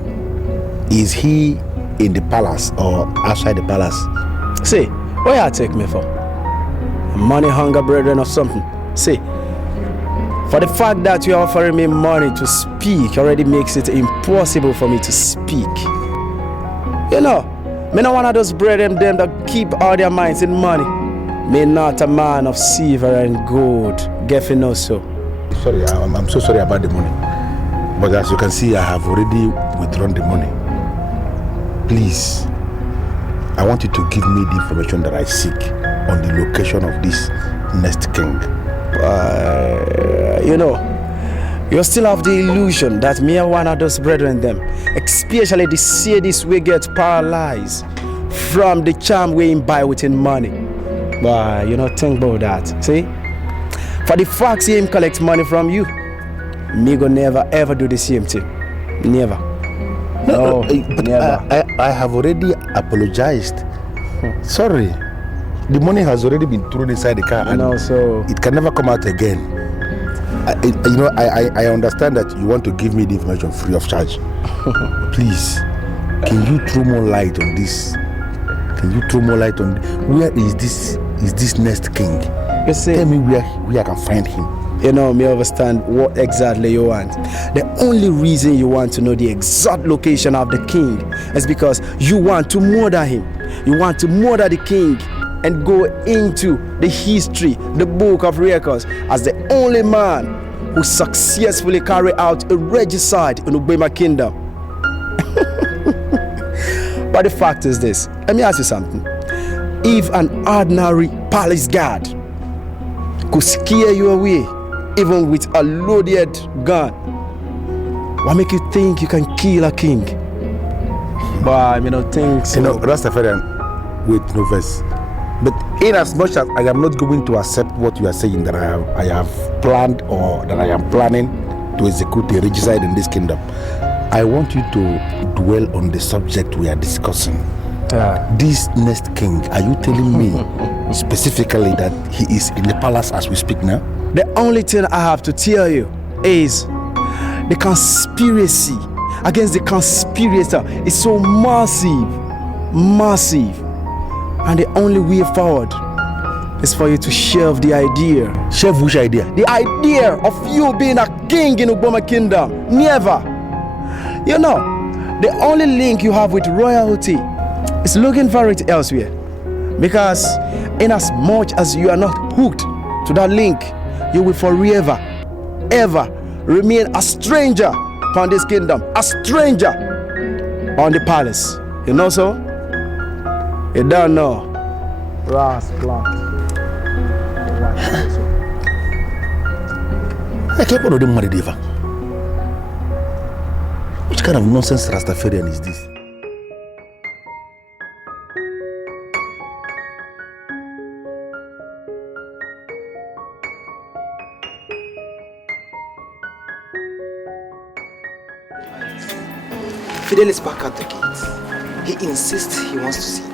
Is he in the palace or outside the palace? See, what you take me for? Money, hunger, brethren, or something? See, for the fact that you're offering me money to speak already makes it impossible for me to speak. You know, me not one of those brethren them that keep all their minds in money. Me not a man of silver and gold. Get know so. Sorry, I'm so sorry about the money. But as you can see, I have already withdrawn the money. Please, I want you to give me the information that I seek on the location of this next king. You know, You still have the illusion that me and one of those brethren them, especially the sadist we get paralyzed from the charm we buy within money. But you don't think about that, see? For the facts him collect money from you, me go never ever do the same thing. Never. No, never. I have already apologized. Sorry. The money has already been thrown inside the car and also it can never come out again. I understand that you want to give me the information free of charge. Please, can you throw more light on this? Can you throw more light on where is this next king? You see, tell me where I can find him. You know, me understand what exactly you want. The only reason you want to know the exact location of the king is because you want to murder him. You want to murder the king and go into the history, the book of records, as the only man who successfully carried out a regicide in Ubema Kingdom. But the fact is this, let me ask you something. If an ordinary palace guard could scare you away, even with a loaded gun, what make you think you can kill a king? But I don't think so. You know, Rastafarian, wait, no verse. But in as much as I am not going to accept what you are saying that I have planned or that I am planning to execute a regicide in this kingdom, I want you to dwell on the subject we are discussing. This next king, are you telling me specifically that he is in the palace as we speak now? The only thing I have to tell you is the conspiracy against the conspirator is so massive. And the only way forward is for you to shelve the idea. Shelve which idea? The idea of you being a king in Uboma Kingdom. Never. You know, the only link you have with royalty is looking for it elsewhere. Because in as much as you are not hooked to that link, you will forever, ever remain a stranger upon this kingdom. A stranger on the palace. You know so? You don't know. Rascal. I can't put them married ever. Which kind of nonsense Rastafarian is this? Fidel is back at the gate. He insists he wants to see you.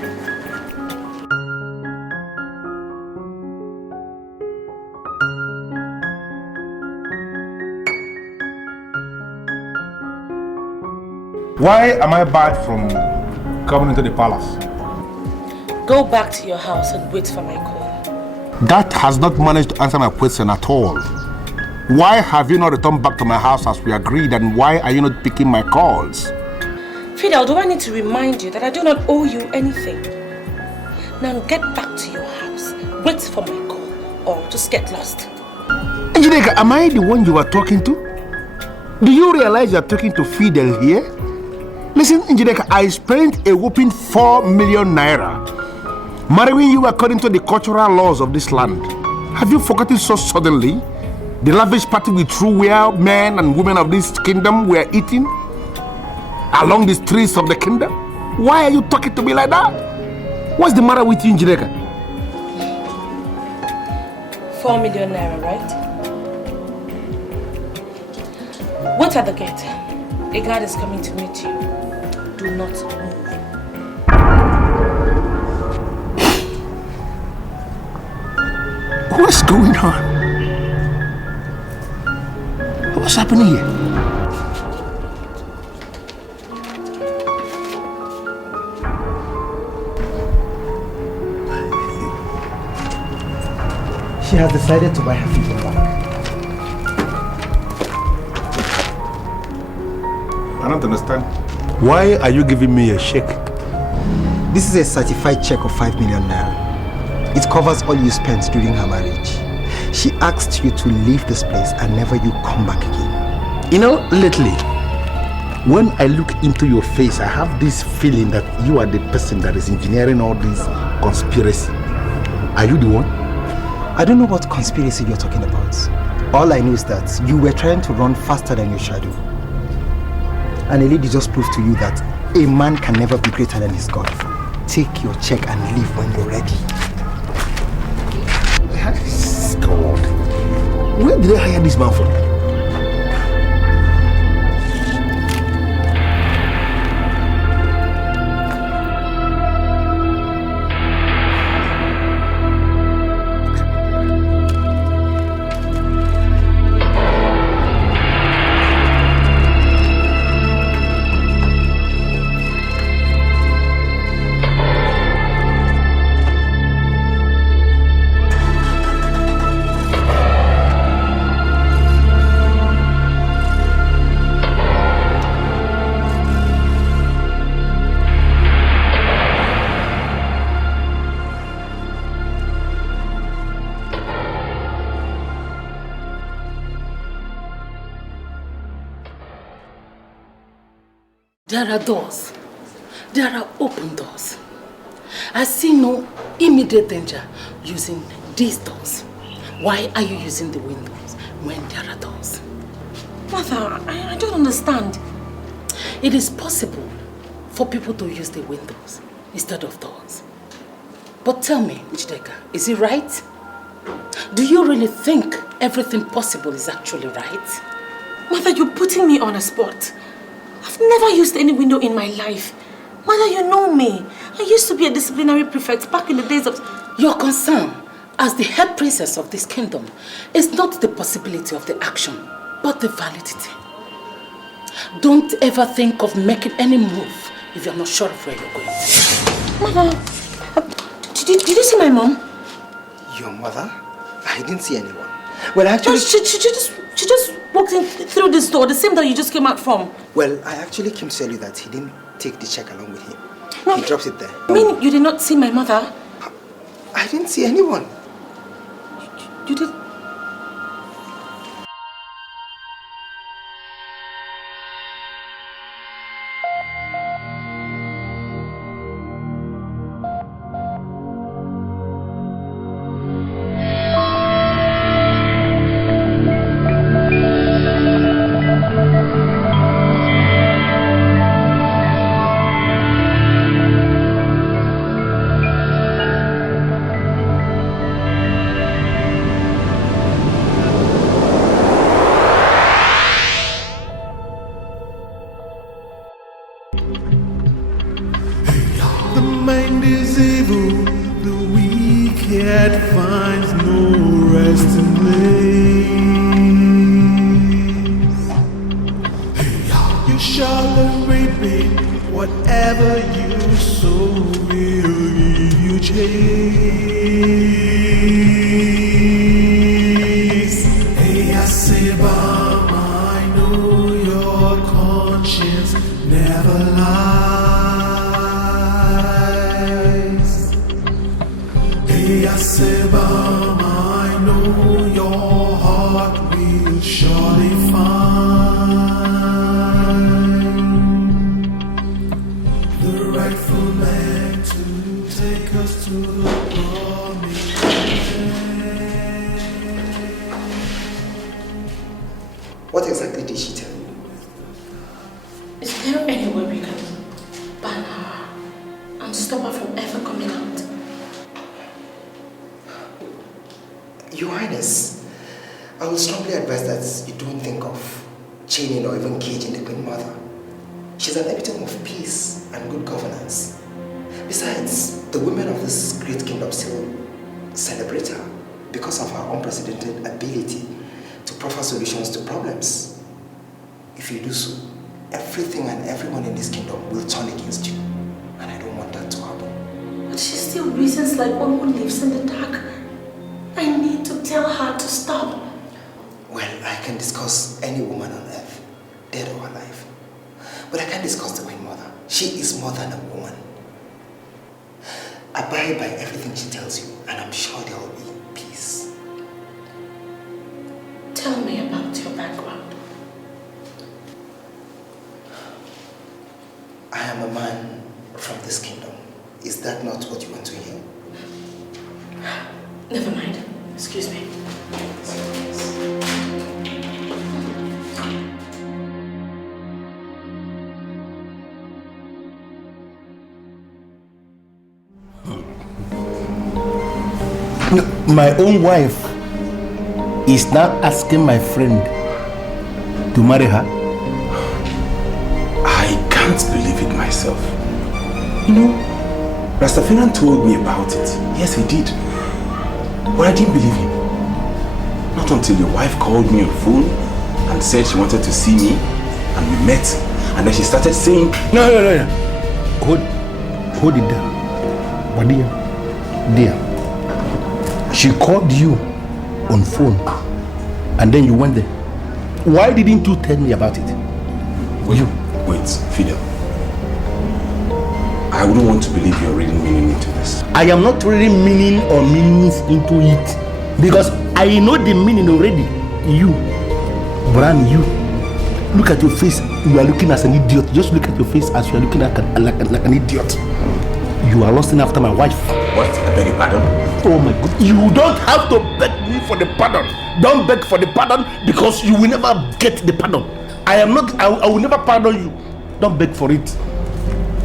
Why am I barred from coming into the palace? Go back to your house and wait for my call. That has not managed to answer my question at all. Why have you not returned back to my house as we agreed, and why are you not picking my calls? Fidel, do I need to remind you that I do not owe you anything? Now get back to your house, wait for my call, or just get lost. Njideka, am I the one you are talking to? Do you realize you are talking to Fidel here? Listen, Njideka, I spent a whopping 4 million naira marrying you according to the cultural laws of this land. Have you forgotten so suddenly the lavish party we threw where men and women of this kingdom were eating along the streets of the kingdom? Why are you talking to me like that? What's the matter with you, Njideka? 4 million naira, right? Wait at the gate. A guard is coming to meet you. Do not move. What's going on? What's happening here? She has decided to buy her freedom back. I don't understand. Why are you giving me a check? This is a certified check of 5 million naira. It covers all you spent during her marriage. She asked you to leave this place and never you come back again. You know, lately, when I look into your face, I have this feeling that you are the person that is engineering all this conspiracy. Are you the one? I don't know what conspiracy you're talking about. All I know is that you were trying to run faster than your shadow. And a lady just proved to you that a man can never be greater than his God. Take your check and leave when you're ready. God. Where did I hire this man from? There are doors. There are open doors. I see no immediate danger using these doors. Why are you using the windows when there are doors? Mother, I don't understand. It is possible for people to use the windows instead of doors. But tell me, Njideka, is it right? Do you really think everything possible is actually right? Mother, you're putting me on a spot. I've never used any window in my life. Mother, you know me. I used to be a disciplinary prefect back in the days of... Your concern as the head princess of this kingdom is not the possibility of the action, but the validity. Don't ever think of making any move if you're not sure of where you're going. Mother, did you see my mom? Your mother? I didn't see anyone. Well, actually... No, she just walked in through this door, the same door you just came out from. Well, I actually came to tell you that he didn't take the check along with him. No, he drops it there. I mean, you did not see my mother? I didn't see anyone. You did... The mind is evil, the wicked finds no resting place. You shall reap it, whatever you sow will give you chase. Hey, I say, Mama, I know your conscience never lies. Hey, I say, Mama, I know your heart will surely find the rightful man to take us to the promised land. What exactly did she tell you? Is there any way we can ban her and stop her from ever coming out? Your Highness, I will strongly advise that you don't think of chaining or even caging the Queen Mother. She's an epitome of peace and good governance. Besides, the women of this great kingdom still celebrate her because of her unprecedented ability to proffer solutions to problems. If you do so, everything and everyone in this kingdom will turn against you. And I don't want that to happen. But she still reasons like one who lives in the dark. I need to tell her to stop. Well, I can discuss any woman on earth, dead or alive. But I can't discuss the Queen Mother. She is more than a woman. Abide by everything she tells you, and I'm sure there will be peace. Tell me about your background. I am a man from this kingdom. Is that not what you want to hear? Never mind. Excuse me. My own wife is now asking my friend to marry her. I can't believe it myself. You know, Rastafarian told me about it. Yes, he did. But I didn't believe him. Not until your wife called me on the phone and said she wanted to see me, and we met. And then she started saying, No. Hold it down. But dear, she called you on phone and then you went there. Why didn't you tell me about it? Wait, Fidel. I wouldn't want to believe you're reading meaning into this. I am not reading meaning or meanings into it because I know the meaning already. You, Bran, you. Look at your face. You are looking as an idiot. Just look at your face as you are looking like an idiot. You are lusting after my wife. What? I beg your pardon? Oh my God. You don't have to beg me for the pardon. Don't beg for the pardon because you will never get the pardon. I will never pardon you. Don't beg for it.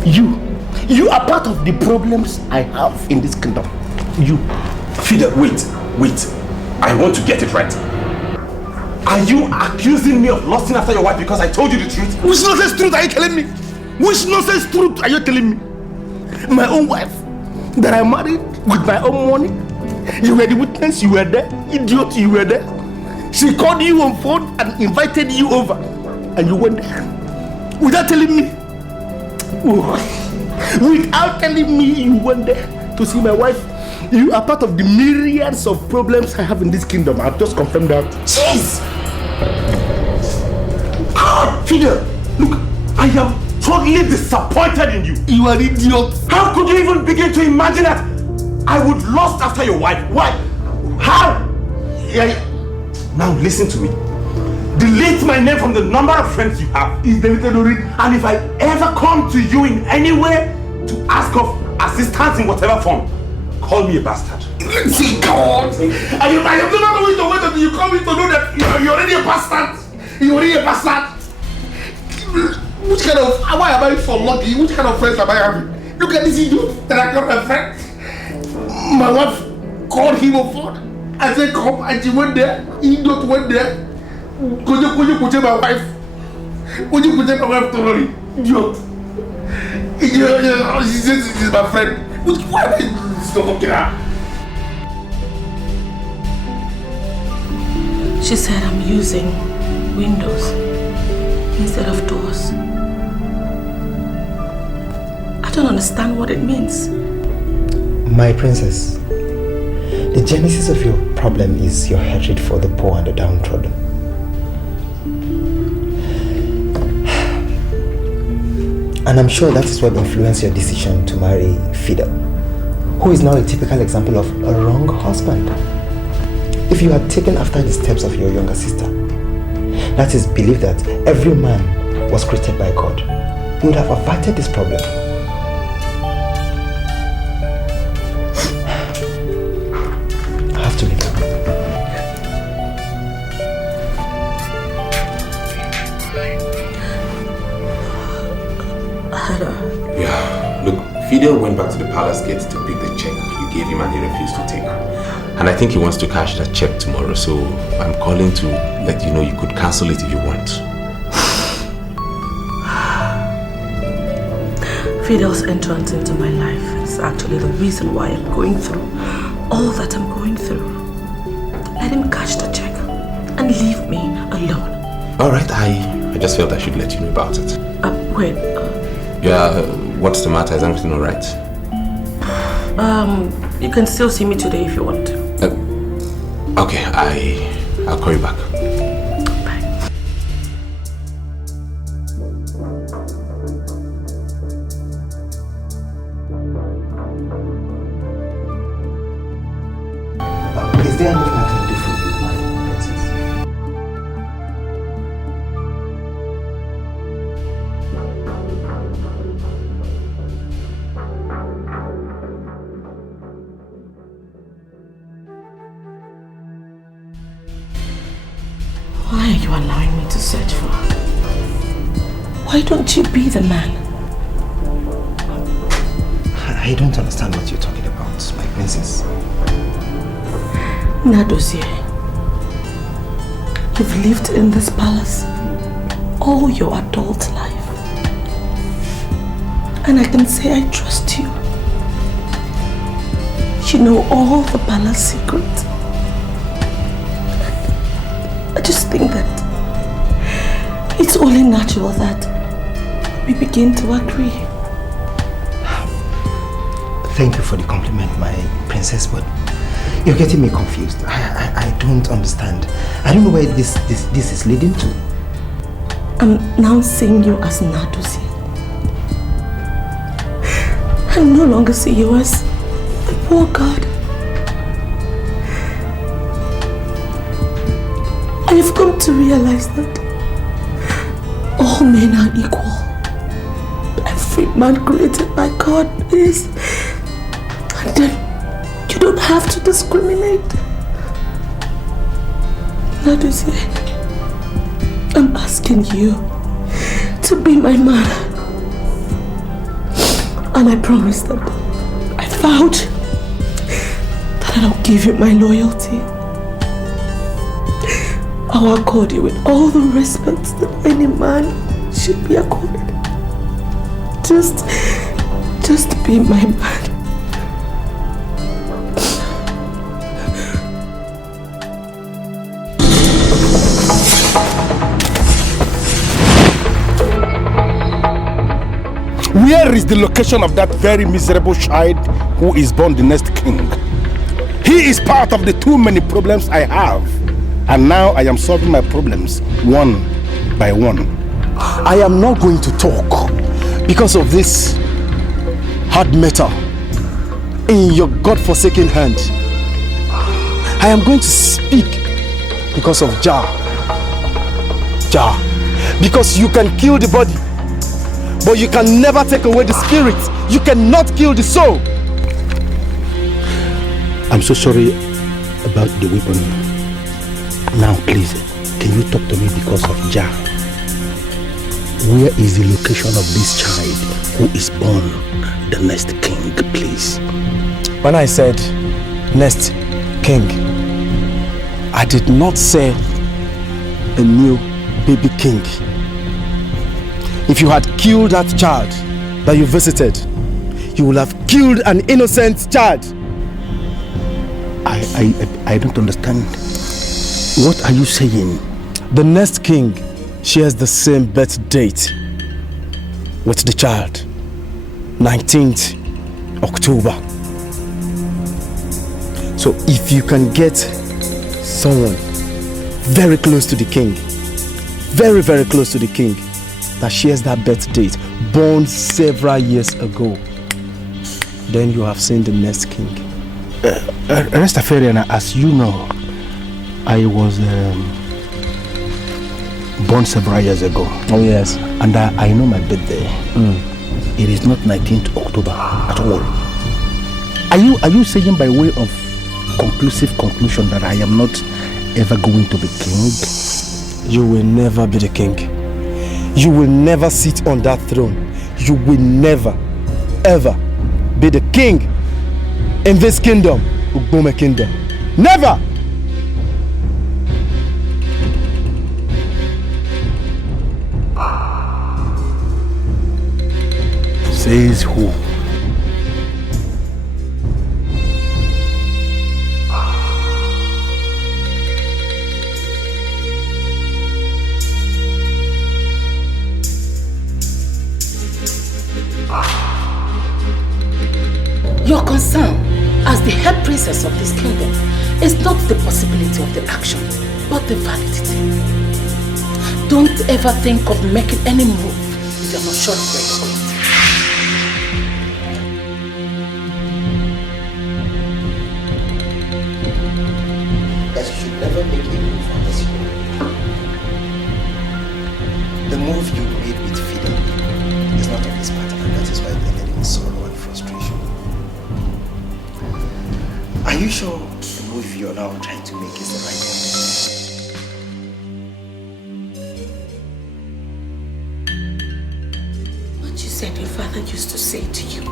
You are part of the problems I have in this kingdom. You. Fidel, wait. I want to get it right. Are you accusing me of lusting after your wife because I told you the truth? Which nonsense truth are you telling me? Which nonsense truth are you telling me? My own wife that I married with my own money. You were the witness, you were there. Idiot, you were there. She called you on phone and invited you over. And you went there. Without telling me. Without telling me you went there to see my wife. You are part of the myriads of problems I have in this kingdom. I've just confirmed that. Jeez! God, Fidel, look, I am totally disappointed in you. You are an idiot. How could you even begin to imagine that I would lust after your wife? Why? How? Now listen to me. Delete my name from the number of friends you have. Is deleted already? And if I ever come to you in any way to ask of assistance in whatever form, call me a bastard. God! I am never going to wait until you come in to know that you're already a bastard. You're already a bastard. Which kind of, why am I so lucky? Which kind of friends am I having? Look at this idiot that I got my friend. My wife called him on phone. I said come and she went there. Idiot went there. Could you put my wife? Would you put my wife totally? Idiot. She says she's my friend. Why are you still looking at her? She said I'm using windows instead of doors. I don't understand what it means. My princess, the genesis of your problem is your hatred for the poor and the downtrodden. And I'm sure that is what influenced your decision to marry Fidel, who is now a typical example of a wrong husband. If you had taken after the steps of your younger sister, that is, believe that every man was created by God, you would have averted this problem. I have to leave now. Yeah, look, Fidel went back to the palace gate to pick the check you gave him and he refused to take. And I think he wants to cash that check tomorrow, so I'm calling to let you know you could cancel it if you want. Fidel's entrance into my life is actually the reason why I'm going through all that I'm going through. Let him cash the check and leave me alone. Alright, I just felt I should let you know about it. Wait. Yeah, what's the matter? Is everything alright? You can still see me today if you want to. Okay, I'll call you back. Bye. Is there anything I can do for you, my princess? Why are you allowing me to search for her? Why don't you be the man? I don't understand what you're talking about, my princess. Nadozie, you've lived in this palace all your adult life. And I can say I trust you. You know all the palace secrets. I just think that it's only natural that we begin to agree. Thank you for the compliment, my princess, but you're getting me confused. I don't understand. I don't know where this is leading to. I'm now seeing you as Nadozie. I no longer see you as the poor god. I have come to realize that all men are equal. Every man created by God is. And then you don't have to discriminate. Nadozie, I'm asking you to be my man. And I promise that I vowed that I'll give you my loyalty. I'll accord you with all the respect that any man should be accorded. Just be my man. Where is the location of that very miserable child who is born the next king? He is part of the too many problems I have. And now I am solving my problems one by one. I am not going to talk because of this hard metal in your God-forsaken hand. I am going to speak because of Jah. Because you can kill the body, but you can never take away the spirit. You cannot kill the soul. I'm so sorry about the weapon. Now please, can you talk to me because of Jah? Where is the location of this child who is born the next king, please? When I said next king, I did not say a new baby king. If you had killed that child that you visited, you would have killed an innocent child. I don't understand. What are you saying? The next king shares the same birth date with the child, 19th October. So if you can get someone very close to the king, very, very close to the king, that shares that birth date, born several years ago, then you have seen the next king. Rastafarian, as you know, I was born several years ago. Oh yes. And I know my birthday. It is not 19th October at all. Are you saying by way of conclusive conclusion that I am not ever going to be king? You will never be the king. You will never sit on that throne. You will never, ever be the king in this kingdom, Ugbome kingdom. Never! Says who? Your concern as the head princess of this kingdom is not the possibility of the action, but the validity. Don't ever think of making any move if you're not sure of where you're going. That you should never make a move unless you know. The move you made with Fidel is not of this pattern, and that is why it ended in sorrow and frustration. Are you sure the move you're now trying to make is the right one? What you said your father used to say to you,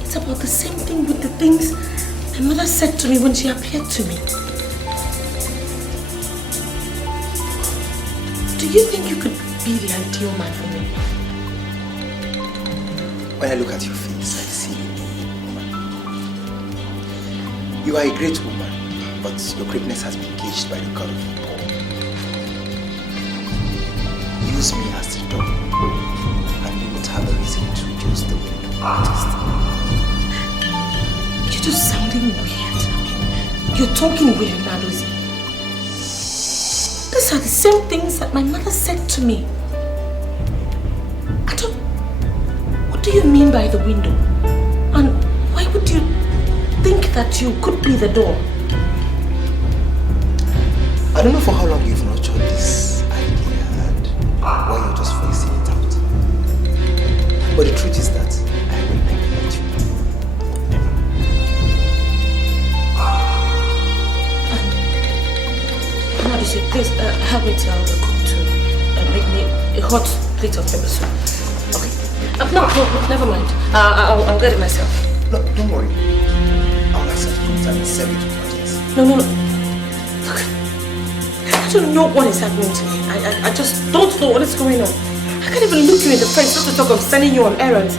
it's about the same thing with the things my mother said to me when she appeared to me. Do you think you could be the ideal man for me? When I look at your face, I see you, woman. You are a great woman, but your greatness has been gauged by the God of the poor. Use me as the door, and you won't have a reason to use the window. You're just sounding weird. You're talking weird now, Lizzy. These are the same things that my mother said to me. What do you mean by the window? And why would you think that you could be the door? I don't know for how long you've nurtured this idea and why you're just voicing it out. But the truth is that I will never let you. Now, please help me tell the cook to make me a hot plate of pepper soup. Okay. No, never mind. I'll get it myself. No, don't worry. I'll ask her to cook and serve it to the audience. No. Look, I don't know what is happening to me. I just don't know what is going on. I can't even look you in the face, not to talk of sending you on errands.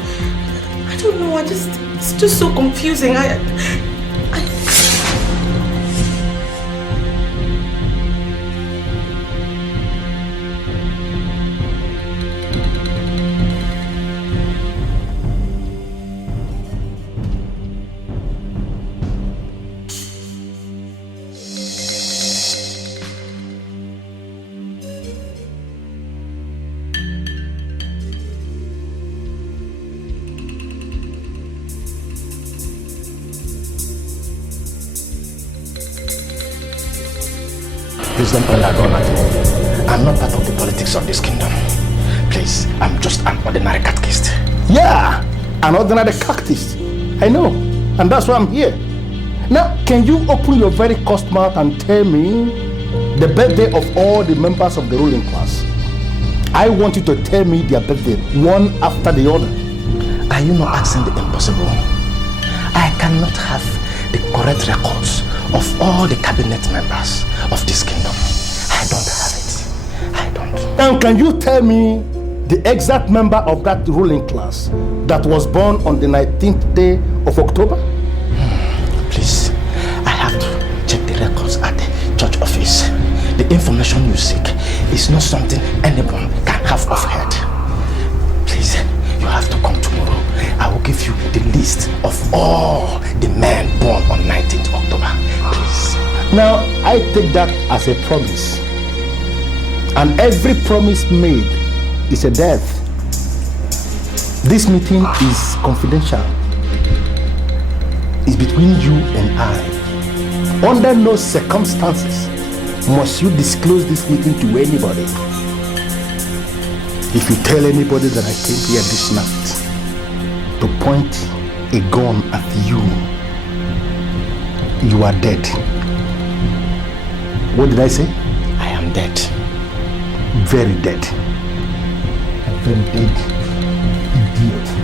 I don't know, it's just so confusing. Please don't undergo nothing. I'm not part of the politics of this kingdom. Please, I'm just an ordinary catechist. Yeah, an ordinary cactus. I know, and that's why I'm here. Now, can you open your very cursed mouth and tell me the birthday of all the members of the ruling class? I want you to tell me their birthday, one after the other. Are you not asking the impossible? I cannot have the correct records of all the cabinet members of this kingdom. I don't have it. I don't. And can you tell me the exact member of that ruling class that was born on the 19th day of October? Please, I have to check the records at the church office. The information you seek is not something anyone can have off head. Please, you have to come tomorrow. I will give you the list of all the men born on 19th October. Please. Now, I take that as a promise. And every promise made is a death. This meeting is confidential. It's between you and I. Under no circumstances must you disclose this meeting to anybody. If you tell anybody that I came here this night to point a gun at you, you are dead. What did I say? I am dead. Very dead. Very dead. Idiot.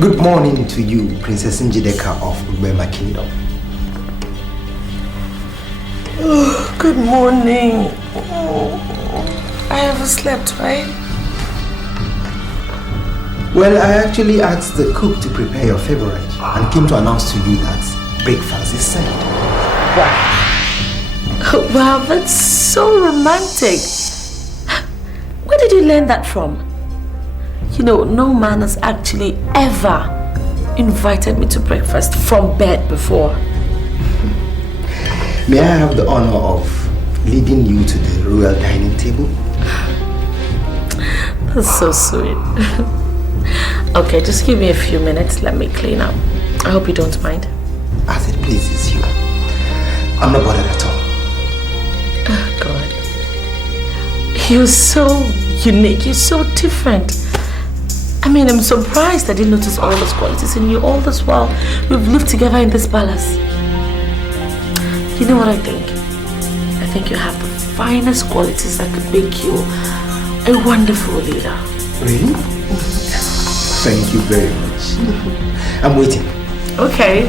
Good morning to you, Princess Njideka of Ubema Kingdom. Oh, good morning. I haven't slept, right? Well, I actually asked the cook to prepare your favorite and came to announce to you that breakfast is served. Wow, that's so romantic. Where did you learn that from? You know, no man has actually ever invited me to breakfast from bed before. May I have the honor of leading you to the royal dining table? That's so sweet. Okay, just give me a few minutes. Let me clean up. I hope you don't mind. As it pleases you. I'm not bothered at all. Oh, God. You're so unique. You're so different. I mean, I'm surprised I didn't notice all those qualities in you all this while we've lived together in this palace. You know what I think? I think you have the finest qualities that could make you a wonderful leader. Really? Thank you very much. I'm waiting. Okay.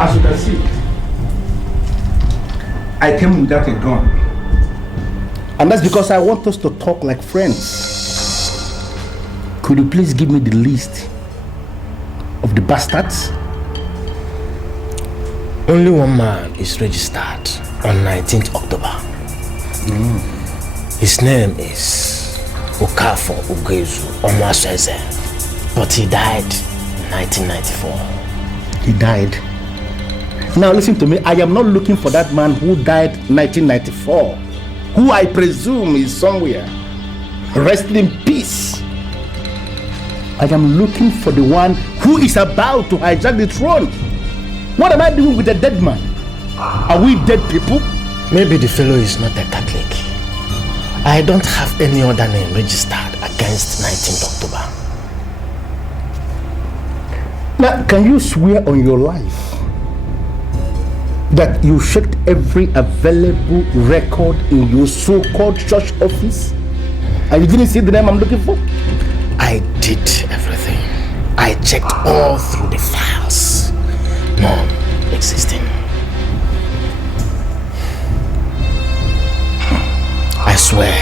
As you can see, I came without a gun. And that's because I want us to talk like friends. Could you please give me the list of the bastards? Only one man is registered on 19th October. His name is UGEZU Onwaseze, but he died in 1994. He died. Now listen to me, I am not looking for that man who died 1994, who I presume is somewhere. Rest in peace. I am looking for the one who is about to hijack the throne. What am I doing with a dead man? Are we dead people? Maybe the fellow is not a Catholic. I don't have any other name registered against 19th October. Now, can you swear on your life that you checked every available record in your so-called church office and you didn't see the name I'm looking for? I did everything. I checked all through the files. None existing. I swear.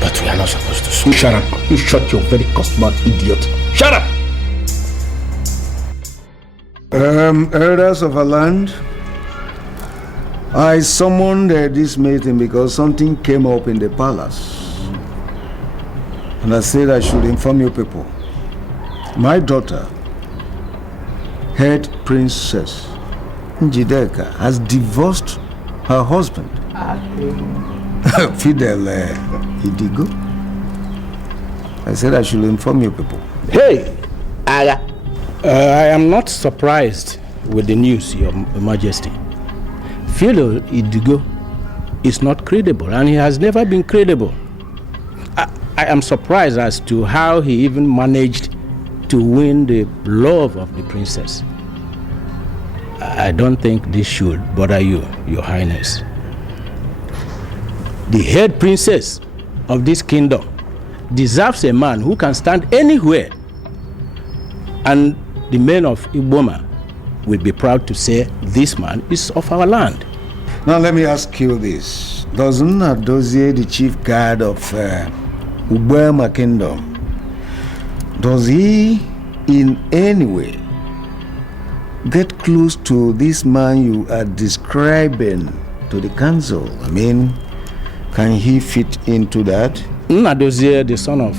But we are not supposed to swear. You shut up. You shut your very customer-mouth, idiot. Shut up! Elders of our land, I summoned this meeting because something came up in the palace. And I said I should inform you people. My daughter, head princess Njideka, has divorced her husband, Fidel Idigo. I said I should inform you people. Hey, I am not surprised with the news, Your Majesty. Fidel Idigo is not credible, and he has never been credible. I am surprised as to how he even managed to win the love of the princess. I don't think this should bother you, Your Highness. The head princess of this kingdom deserves a man who can stand anywhere, and the men of Iboma will be proud to say this man is of our land. Now let me ask you this. Doesn't Adozie, the chief guard of Ubema Kingdom, does he in any way get close to this man you are describing to the council? I mean, can he fit into that? Nnadozie, the son of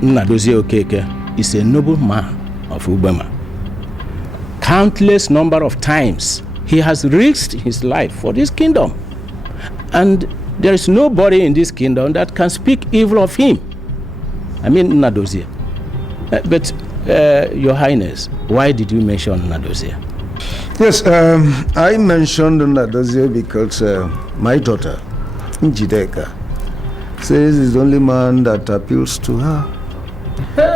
Nnadozie Okeke, is a noble man of Ubema. Countless number of times he has risked his life for this kingdom, and there is nobody in this kingdom that can speak evil of him. I mean Nnadozie. But Your Highness, why did you mention Nnadozie? Yes, I mentioned Nnadozie because my daughter Njideka says he's the only man that appeals to her.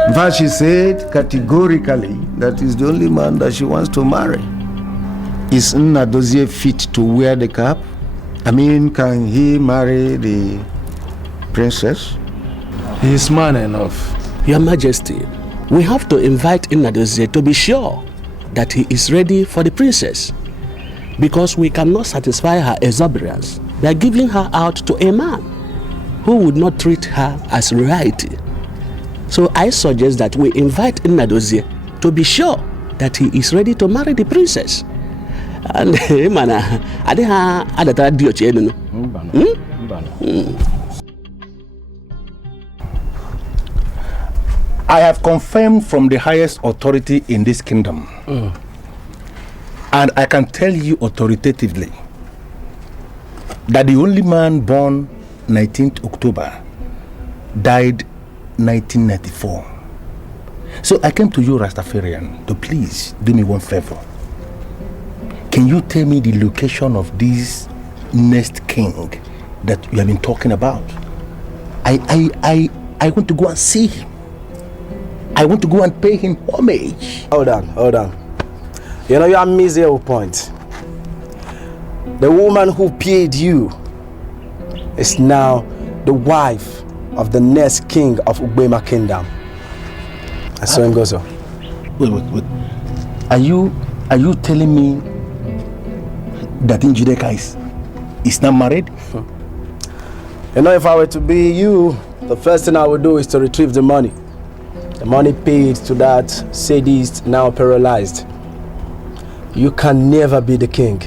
In fact, she said categorically that he's the only man that she wants to marry. Is Nnadozie fit to wear the cap? I mean, can he marry the princess? He's man enough. Your Majesty, we have to invite Nnadozie to be sure that he is ready for the princess, because we cannot satisfy her exuberance by giving her out to a man who would not treat her as royalty. So I suggest that we invite Nnadozie to be sure that he is ready to marry the princess. And I have confirmed from the highest authority in this kingdom, and I can tell you authoritatively that the only man born 19th October, died 1994. So I came to you, Rastafarian, to please do me one favor. Can you tell me the location of this next king that you have been talking about? I want to go and see him. I want to go and pay him homage. Hold on. You know, you are missing your point. The woman who paid you is now the wife of the next king of Ugbema Kingdom. And so it goes on. Wait. Are you telling me that Njideka is not married? You know, if I were to be you, the first thing I would do is to retrieve the money. The money paid to that sadist, now paralyzed. You can never be the king.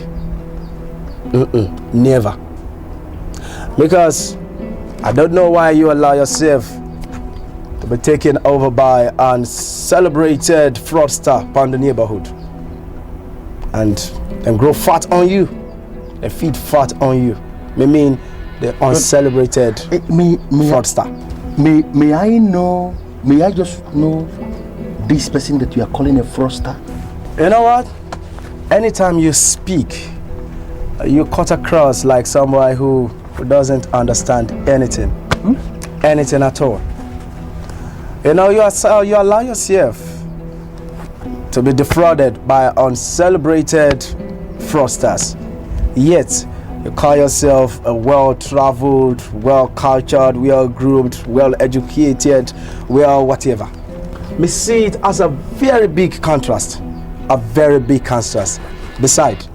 Never. Because I don't know why you allow yourself to be taken over by an celebrated fraudster upon the neighborhood. And grow fat on you. They feed fat on you. I mean, the uncelebrated fraudster. May I just know this person that you are calling a fraudster? You know what? Anytime you speak, you cut across like somebody who doesn't understand anything. Anything at all. You know, you allow yourself to be defrauded by uncelebrated fraudsters. Yet, you call yourself a well-traveled, well-cultured, well-groomed, well-educated, whatever. Me see it as a very big contrast. A very big contrast. Besides,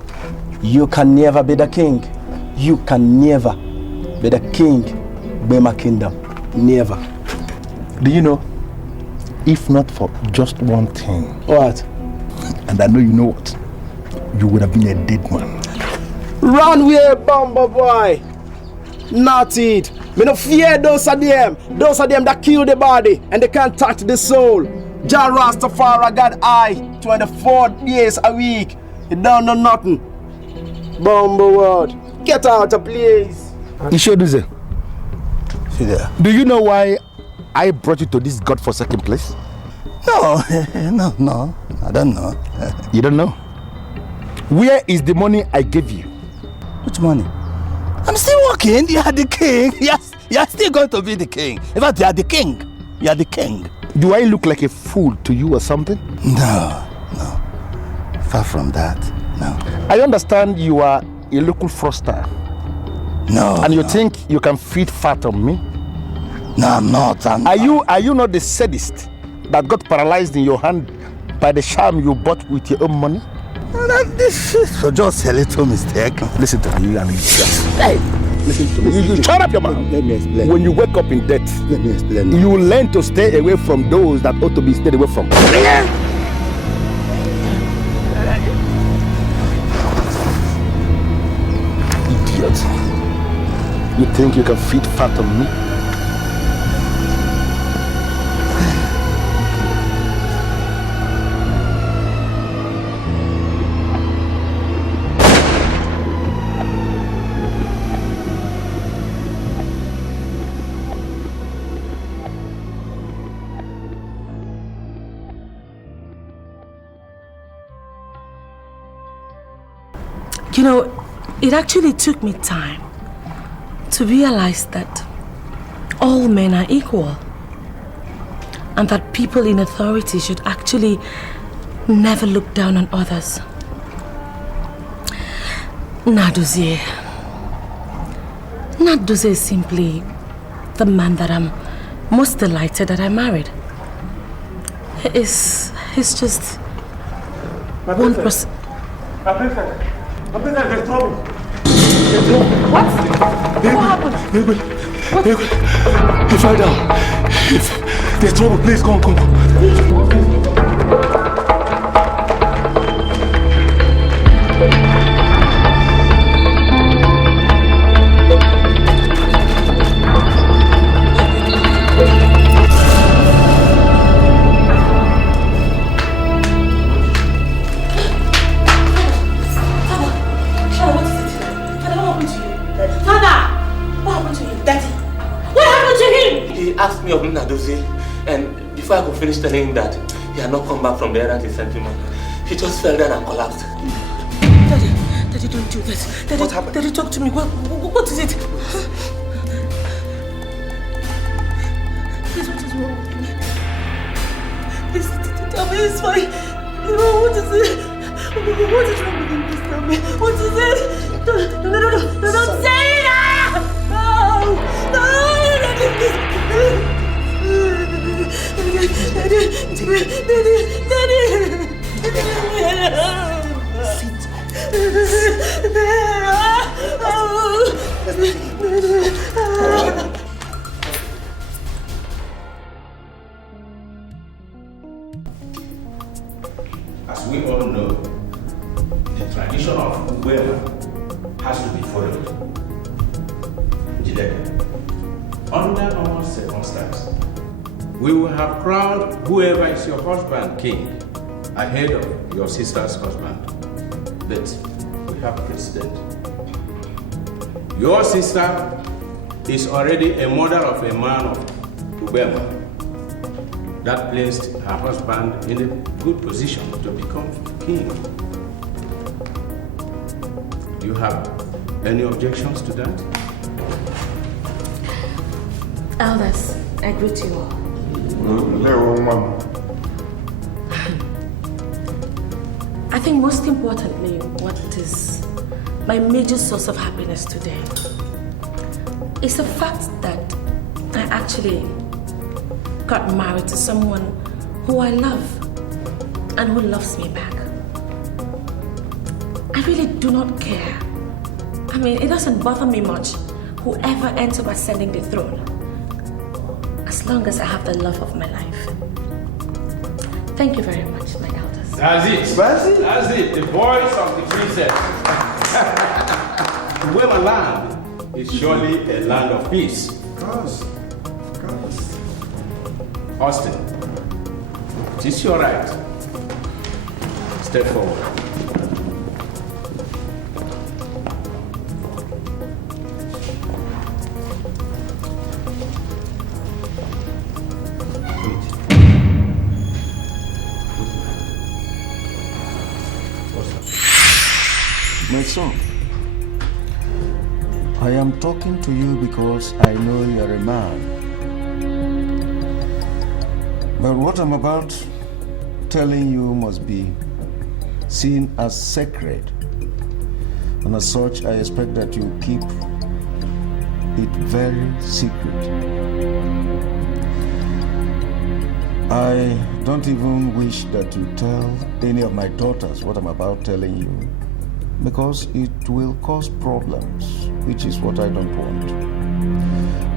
you can never be the king. You can never be the king of Bema Kingdom. Never. Do you know, if not for just one thing. What? And I know you know what. You would have been a dead man. Run away, Bumble boy. Not it. Me no fear those of them that kill the body and they can't touch the soul. Jah Rastafari got eye 24 days a week. You don't know nothing. Bumble world. Get out of place. Ishoduze. Do you know why I brought you to this godforsaken place? No, I don't know. You don't know? Where is the money I gave you? Which money? I'm still working. You are the king. Yes, you are still going to be the king. In fact, you are the king. You are the king. Do I look like a fool to you or something? No. Far from that, no. I understand you are a local fraudster. No. And you think you can feed fat on me? No, I'm not. Are you not the sadist that got paralyzed in your hand by the charm you bought with your own money? So just a little mistake. Listen to me, Hey, listen to me. You shut up your mouth. Let me explain. When you wake up in debt, let me explain. You will learn to stay away from those that ought to be stayed away from. Idiot. You think you can feed fat on me? You know, it actually took me time to realize that all men are equal and that people in authority should actually never look down on others. Naduzie is simply the man that I'm most delighted that I married. He's just one person. There's trouble. What? What happened? He fell down. There's trouble. Please, come. calling Nadozie, and before I could finish telling him that he had not come back from the errand he sent him on, he just fell down and collapsed. Daddy, don't do that. Daddy, what happened? Daddy, talk to me. What is it? Please, what is wrong with me? Please, tell me it's fine. What is it? What is wrong with him? Please tell me. What is it? No, don't say it! No! Daddy, please. Daddy. As we all know, the tradition of whoever has to be followed. Jideka, under normal circumstances, we will have crowned whoever is your husband king ahead of your sister's husband. But we have precedent. Your sister is already a mother of a man of Ubema. That placed her husband in a good position to become king. Do you have any objections to that? Elders, I greet you all. I think most importantly, what is my major source of happiness today is the fact that I actually got married to someone who I love and who loves me back. I really do not care. I mean, it doesn't bother me much whoever ends up ascending the throne, as long as I have the love of my life. Thank you very much, my elders. That's it. That's it. The voice of the princess. Uwema land is surely a land of peace. Of course. Austin, it is your right. Step forward. My son, I am talking to you because I know you're a man. But what I'm about telling you must be seen as sacred. And as such, I expect that you keep it very secret. I don't even wish that you tell any of my daughters what I'm about telling you, because it will cause problems, which is what I don't want.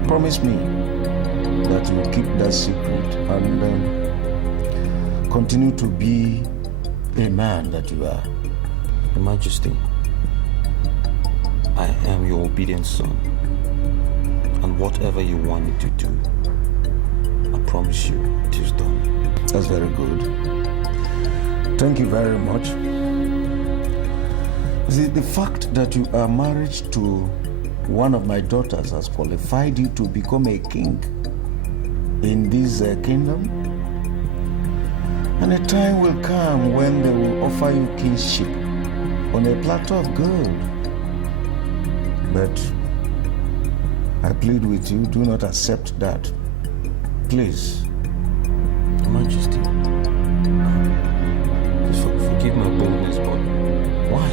Promise me that you will keep that secret and continue to be a man that you are. Your Majesty, I am your obedient son, and whatever you want me to do, I promise you it is done. That's very good. Thank you very much. See, the fact that you are married to one of my daughters has qualified you to become a king in this kingdom. And a time will come when they will offer you kingship on a platter of gold. But I plead with you, do not accept that. Please. Your Majesty, please forgive my boldness, but why?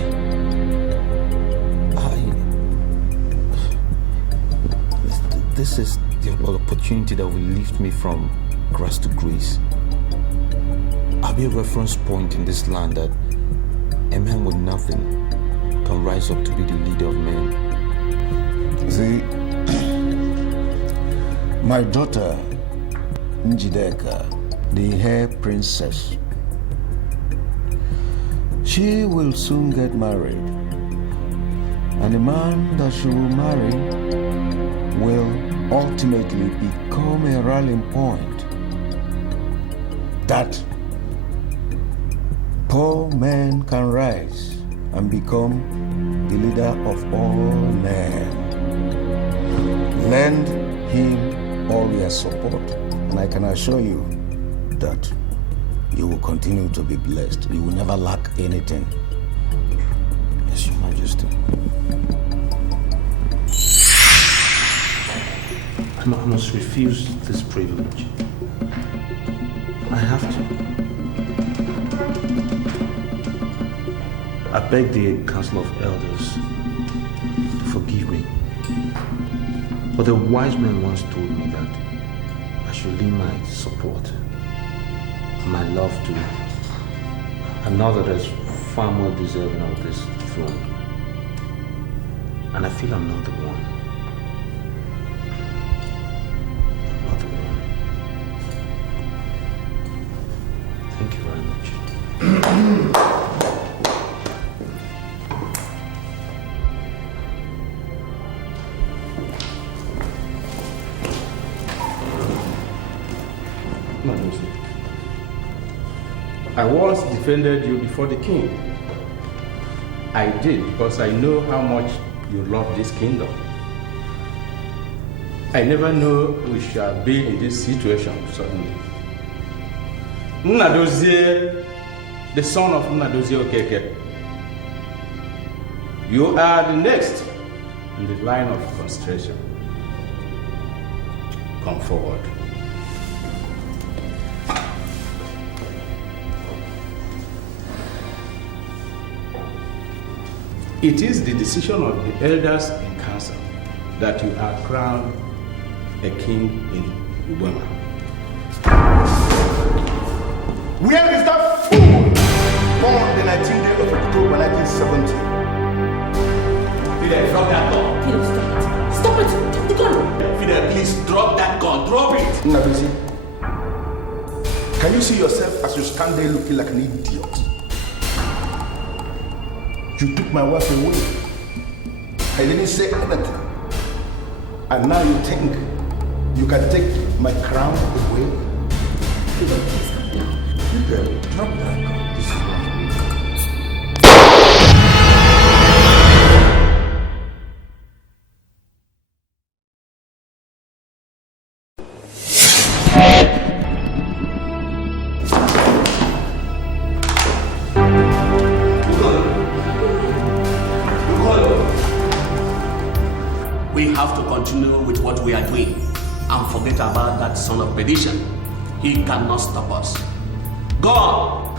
This is the opportunity that will lift me from grass to grace. I'll be a reference point in this land that a man with nothing can rise up to be the leader of men. See, my daughter, Njideka, the hair princess, she will soon get married. And the man that she will marry will ultimately become a rallying point that poor men can rise and become the leader of all men. Lend him all your support And I can assure you that you will continue to be blessed. You will never lack anything. Yes, Your Majesty. I must refuse this privilege. I have to. I beg the Council of Elders to forgive me. But the wise man once told me that I should leave my support, my love to another that's far more deserving of this throne. And I feel I'm not the one. I'm not the one. Thank you very much. I once defended you before the king. I did because I know how much you love this kingdom. I never knew we shall be in this situation suddenly. Nnadozie, the son of Nnadozie Okeke, you are the next in the line of consideration. Come forward. It is the decision of the elders in council that you are crowned a king in Ugwema. Where is that fool born the 19th day of October 1970? Fidel, drop that gun. Fidel, stop it. Stop it. Drop the gun. Fidel, please drop that gun. Drop it. Nnadozie, can you see yourself as you stand there looking like an idiot? You took my wife away. I didn't say anything. And now you think you can take my crown away? Fidel, please calm down. Fidel, drop that gun. This is We have to continue with what we are doing and forget about that son of perdition. He cannot stop us. Go on!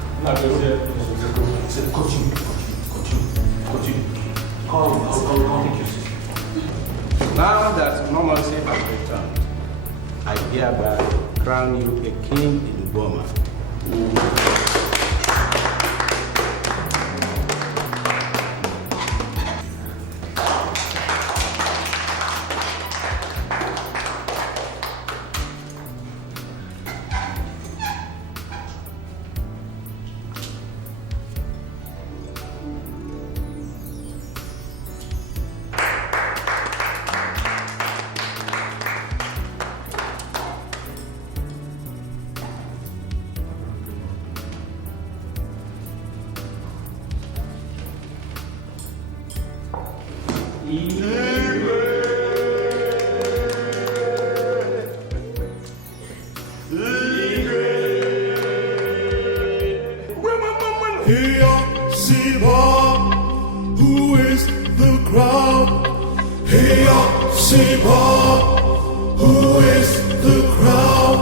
Continue. Come. Now that normalcy has returned, I hereby crown you a king in Ugwema. Who is the crown? Heya Siba, who is the crown?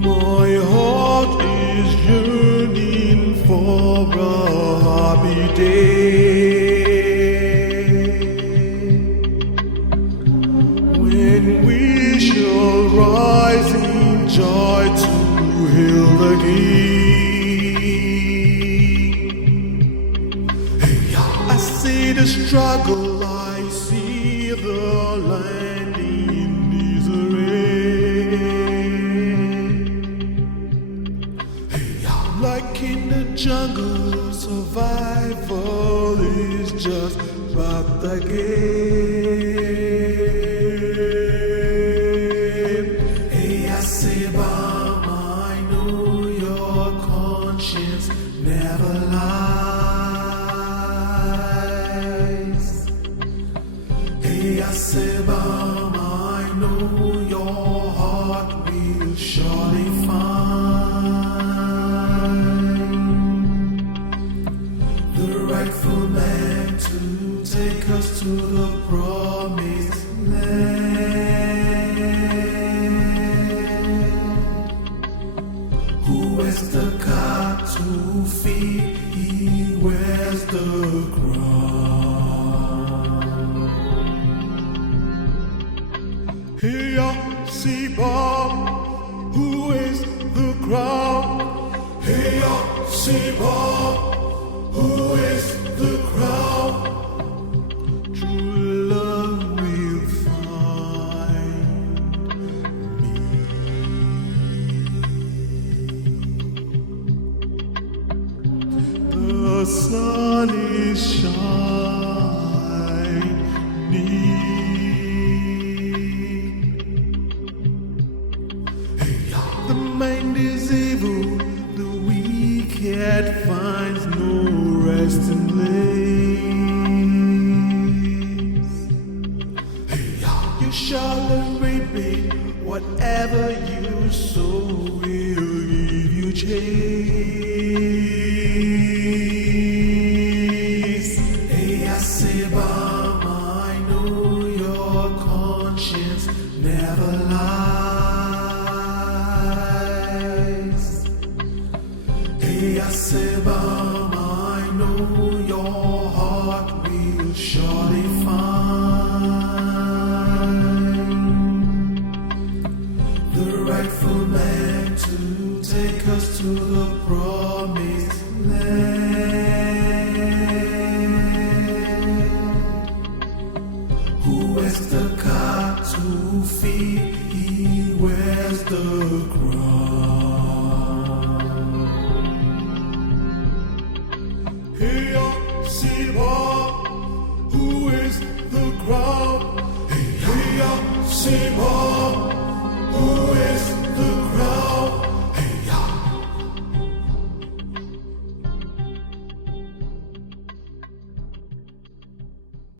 My heart is yearning for a happy day when we shall rise in joy to hail the King. I see the struggle, I see the land in disarray. Like in the jungle, survival is just but the game. Hey, I say, Bam, I know your conscience never lies. Hey, I say, Bam, I know your heart will surely find the rightful man to take us to the promised land. Who is the God to feed? He wears the crown. Hey, see Bob, who is the crown? Hey, see Bob, who is the crown? True love will find me. The sun is shining. The mind is evil, the wicked finds no resting place. You shall reap whatever you sow will give you chase. Hey, I say, Bam, I know your conscience never lies. Hey, I say, Bam, I know your heart will surely find the rightful man to take us to the promised land. Who is the God to feed? He wears the crown. Hey, see Bob, who is the crown? Hey, see Bob, who is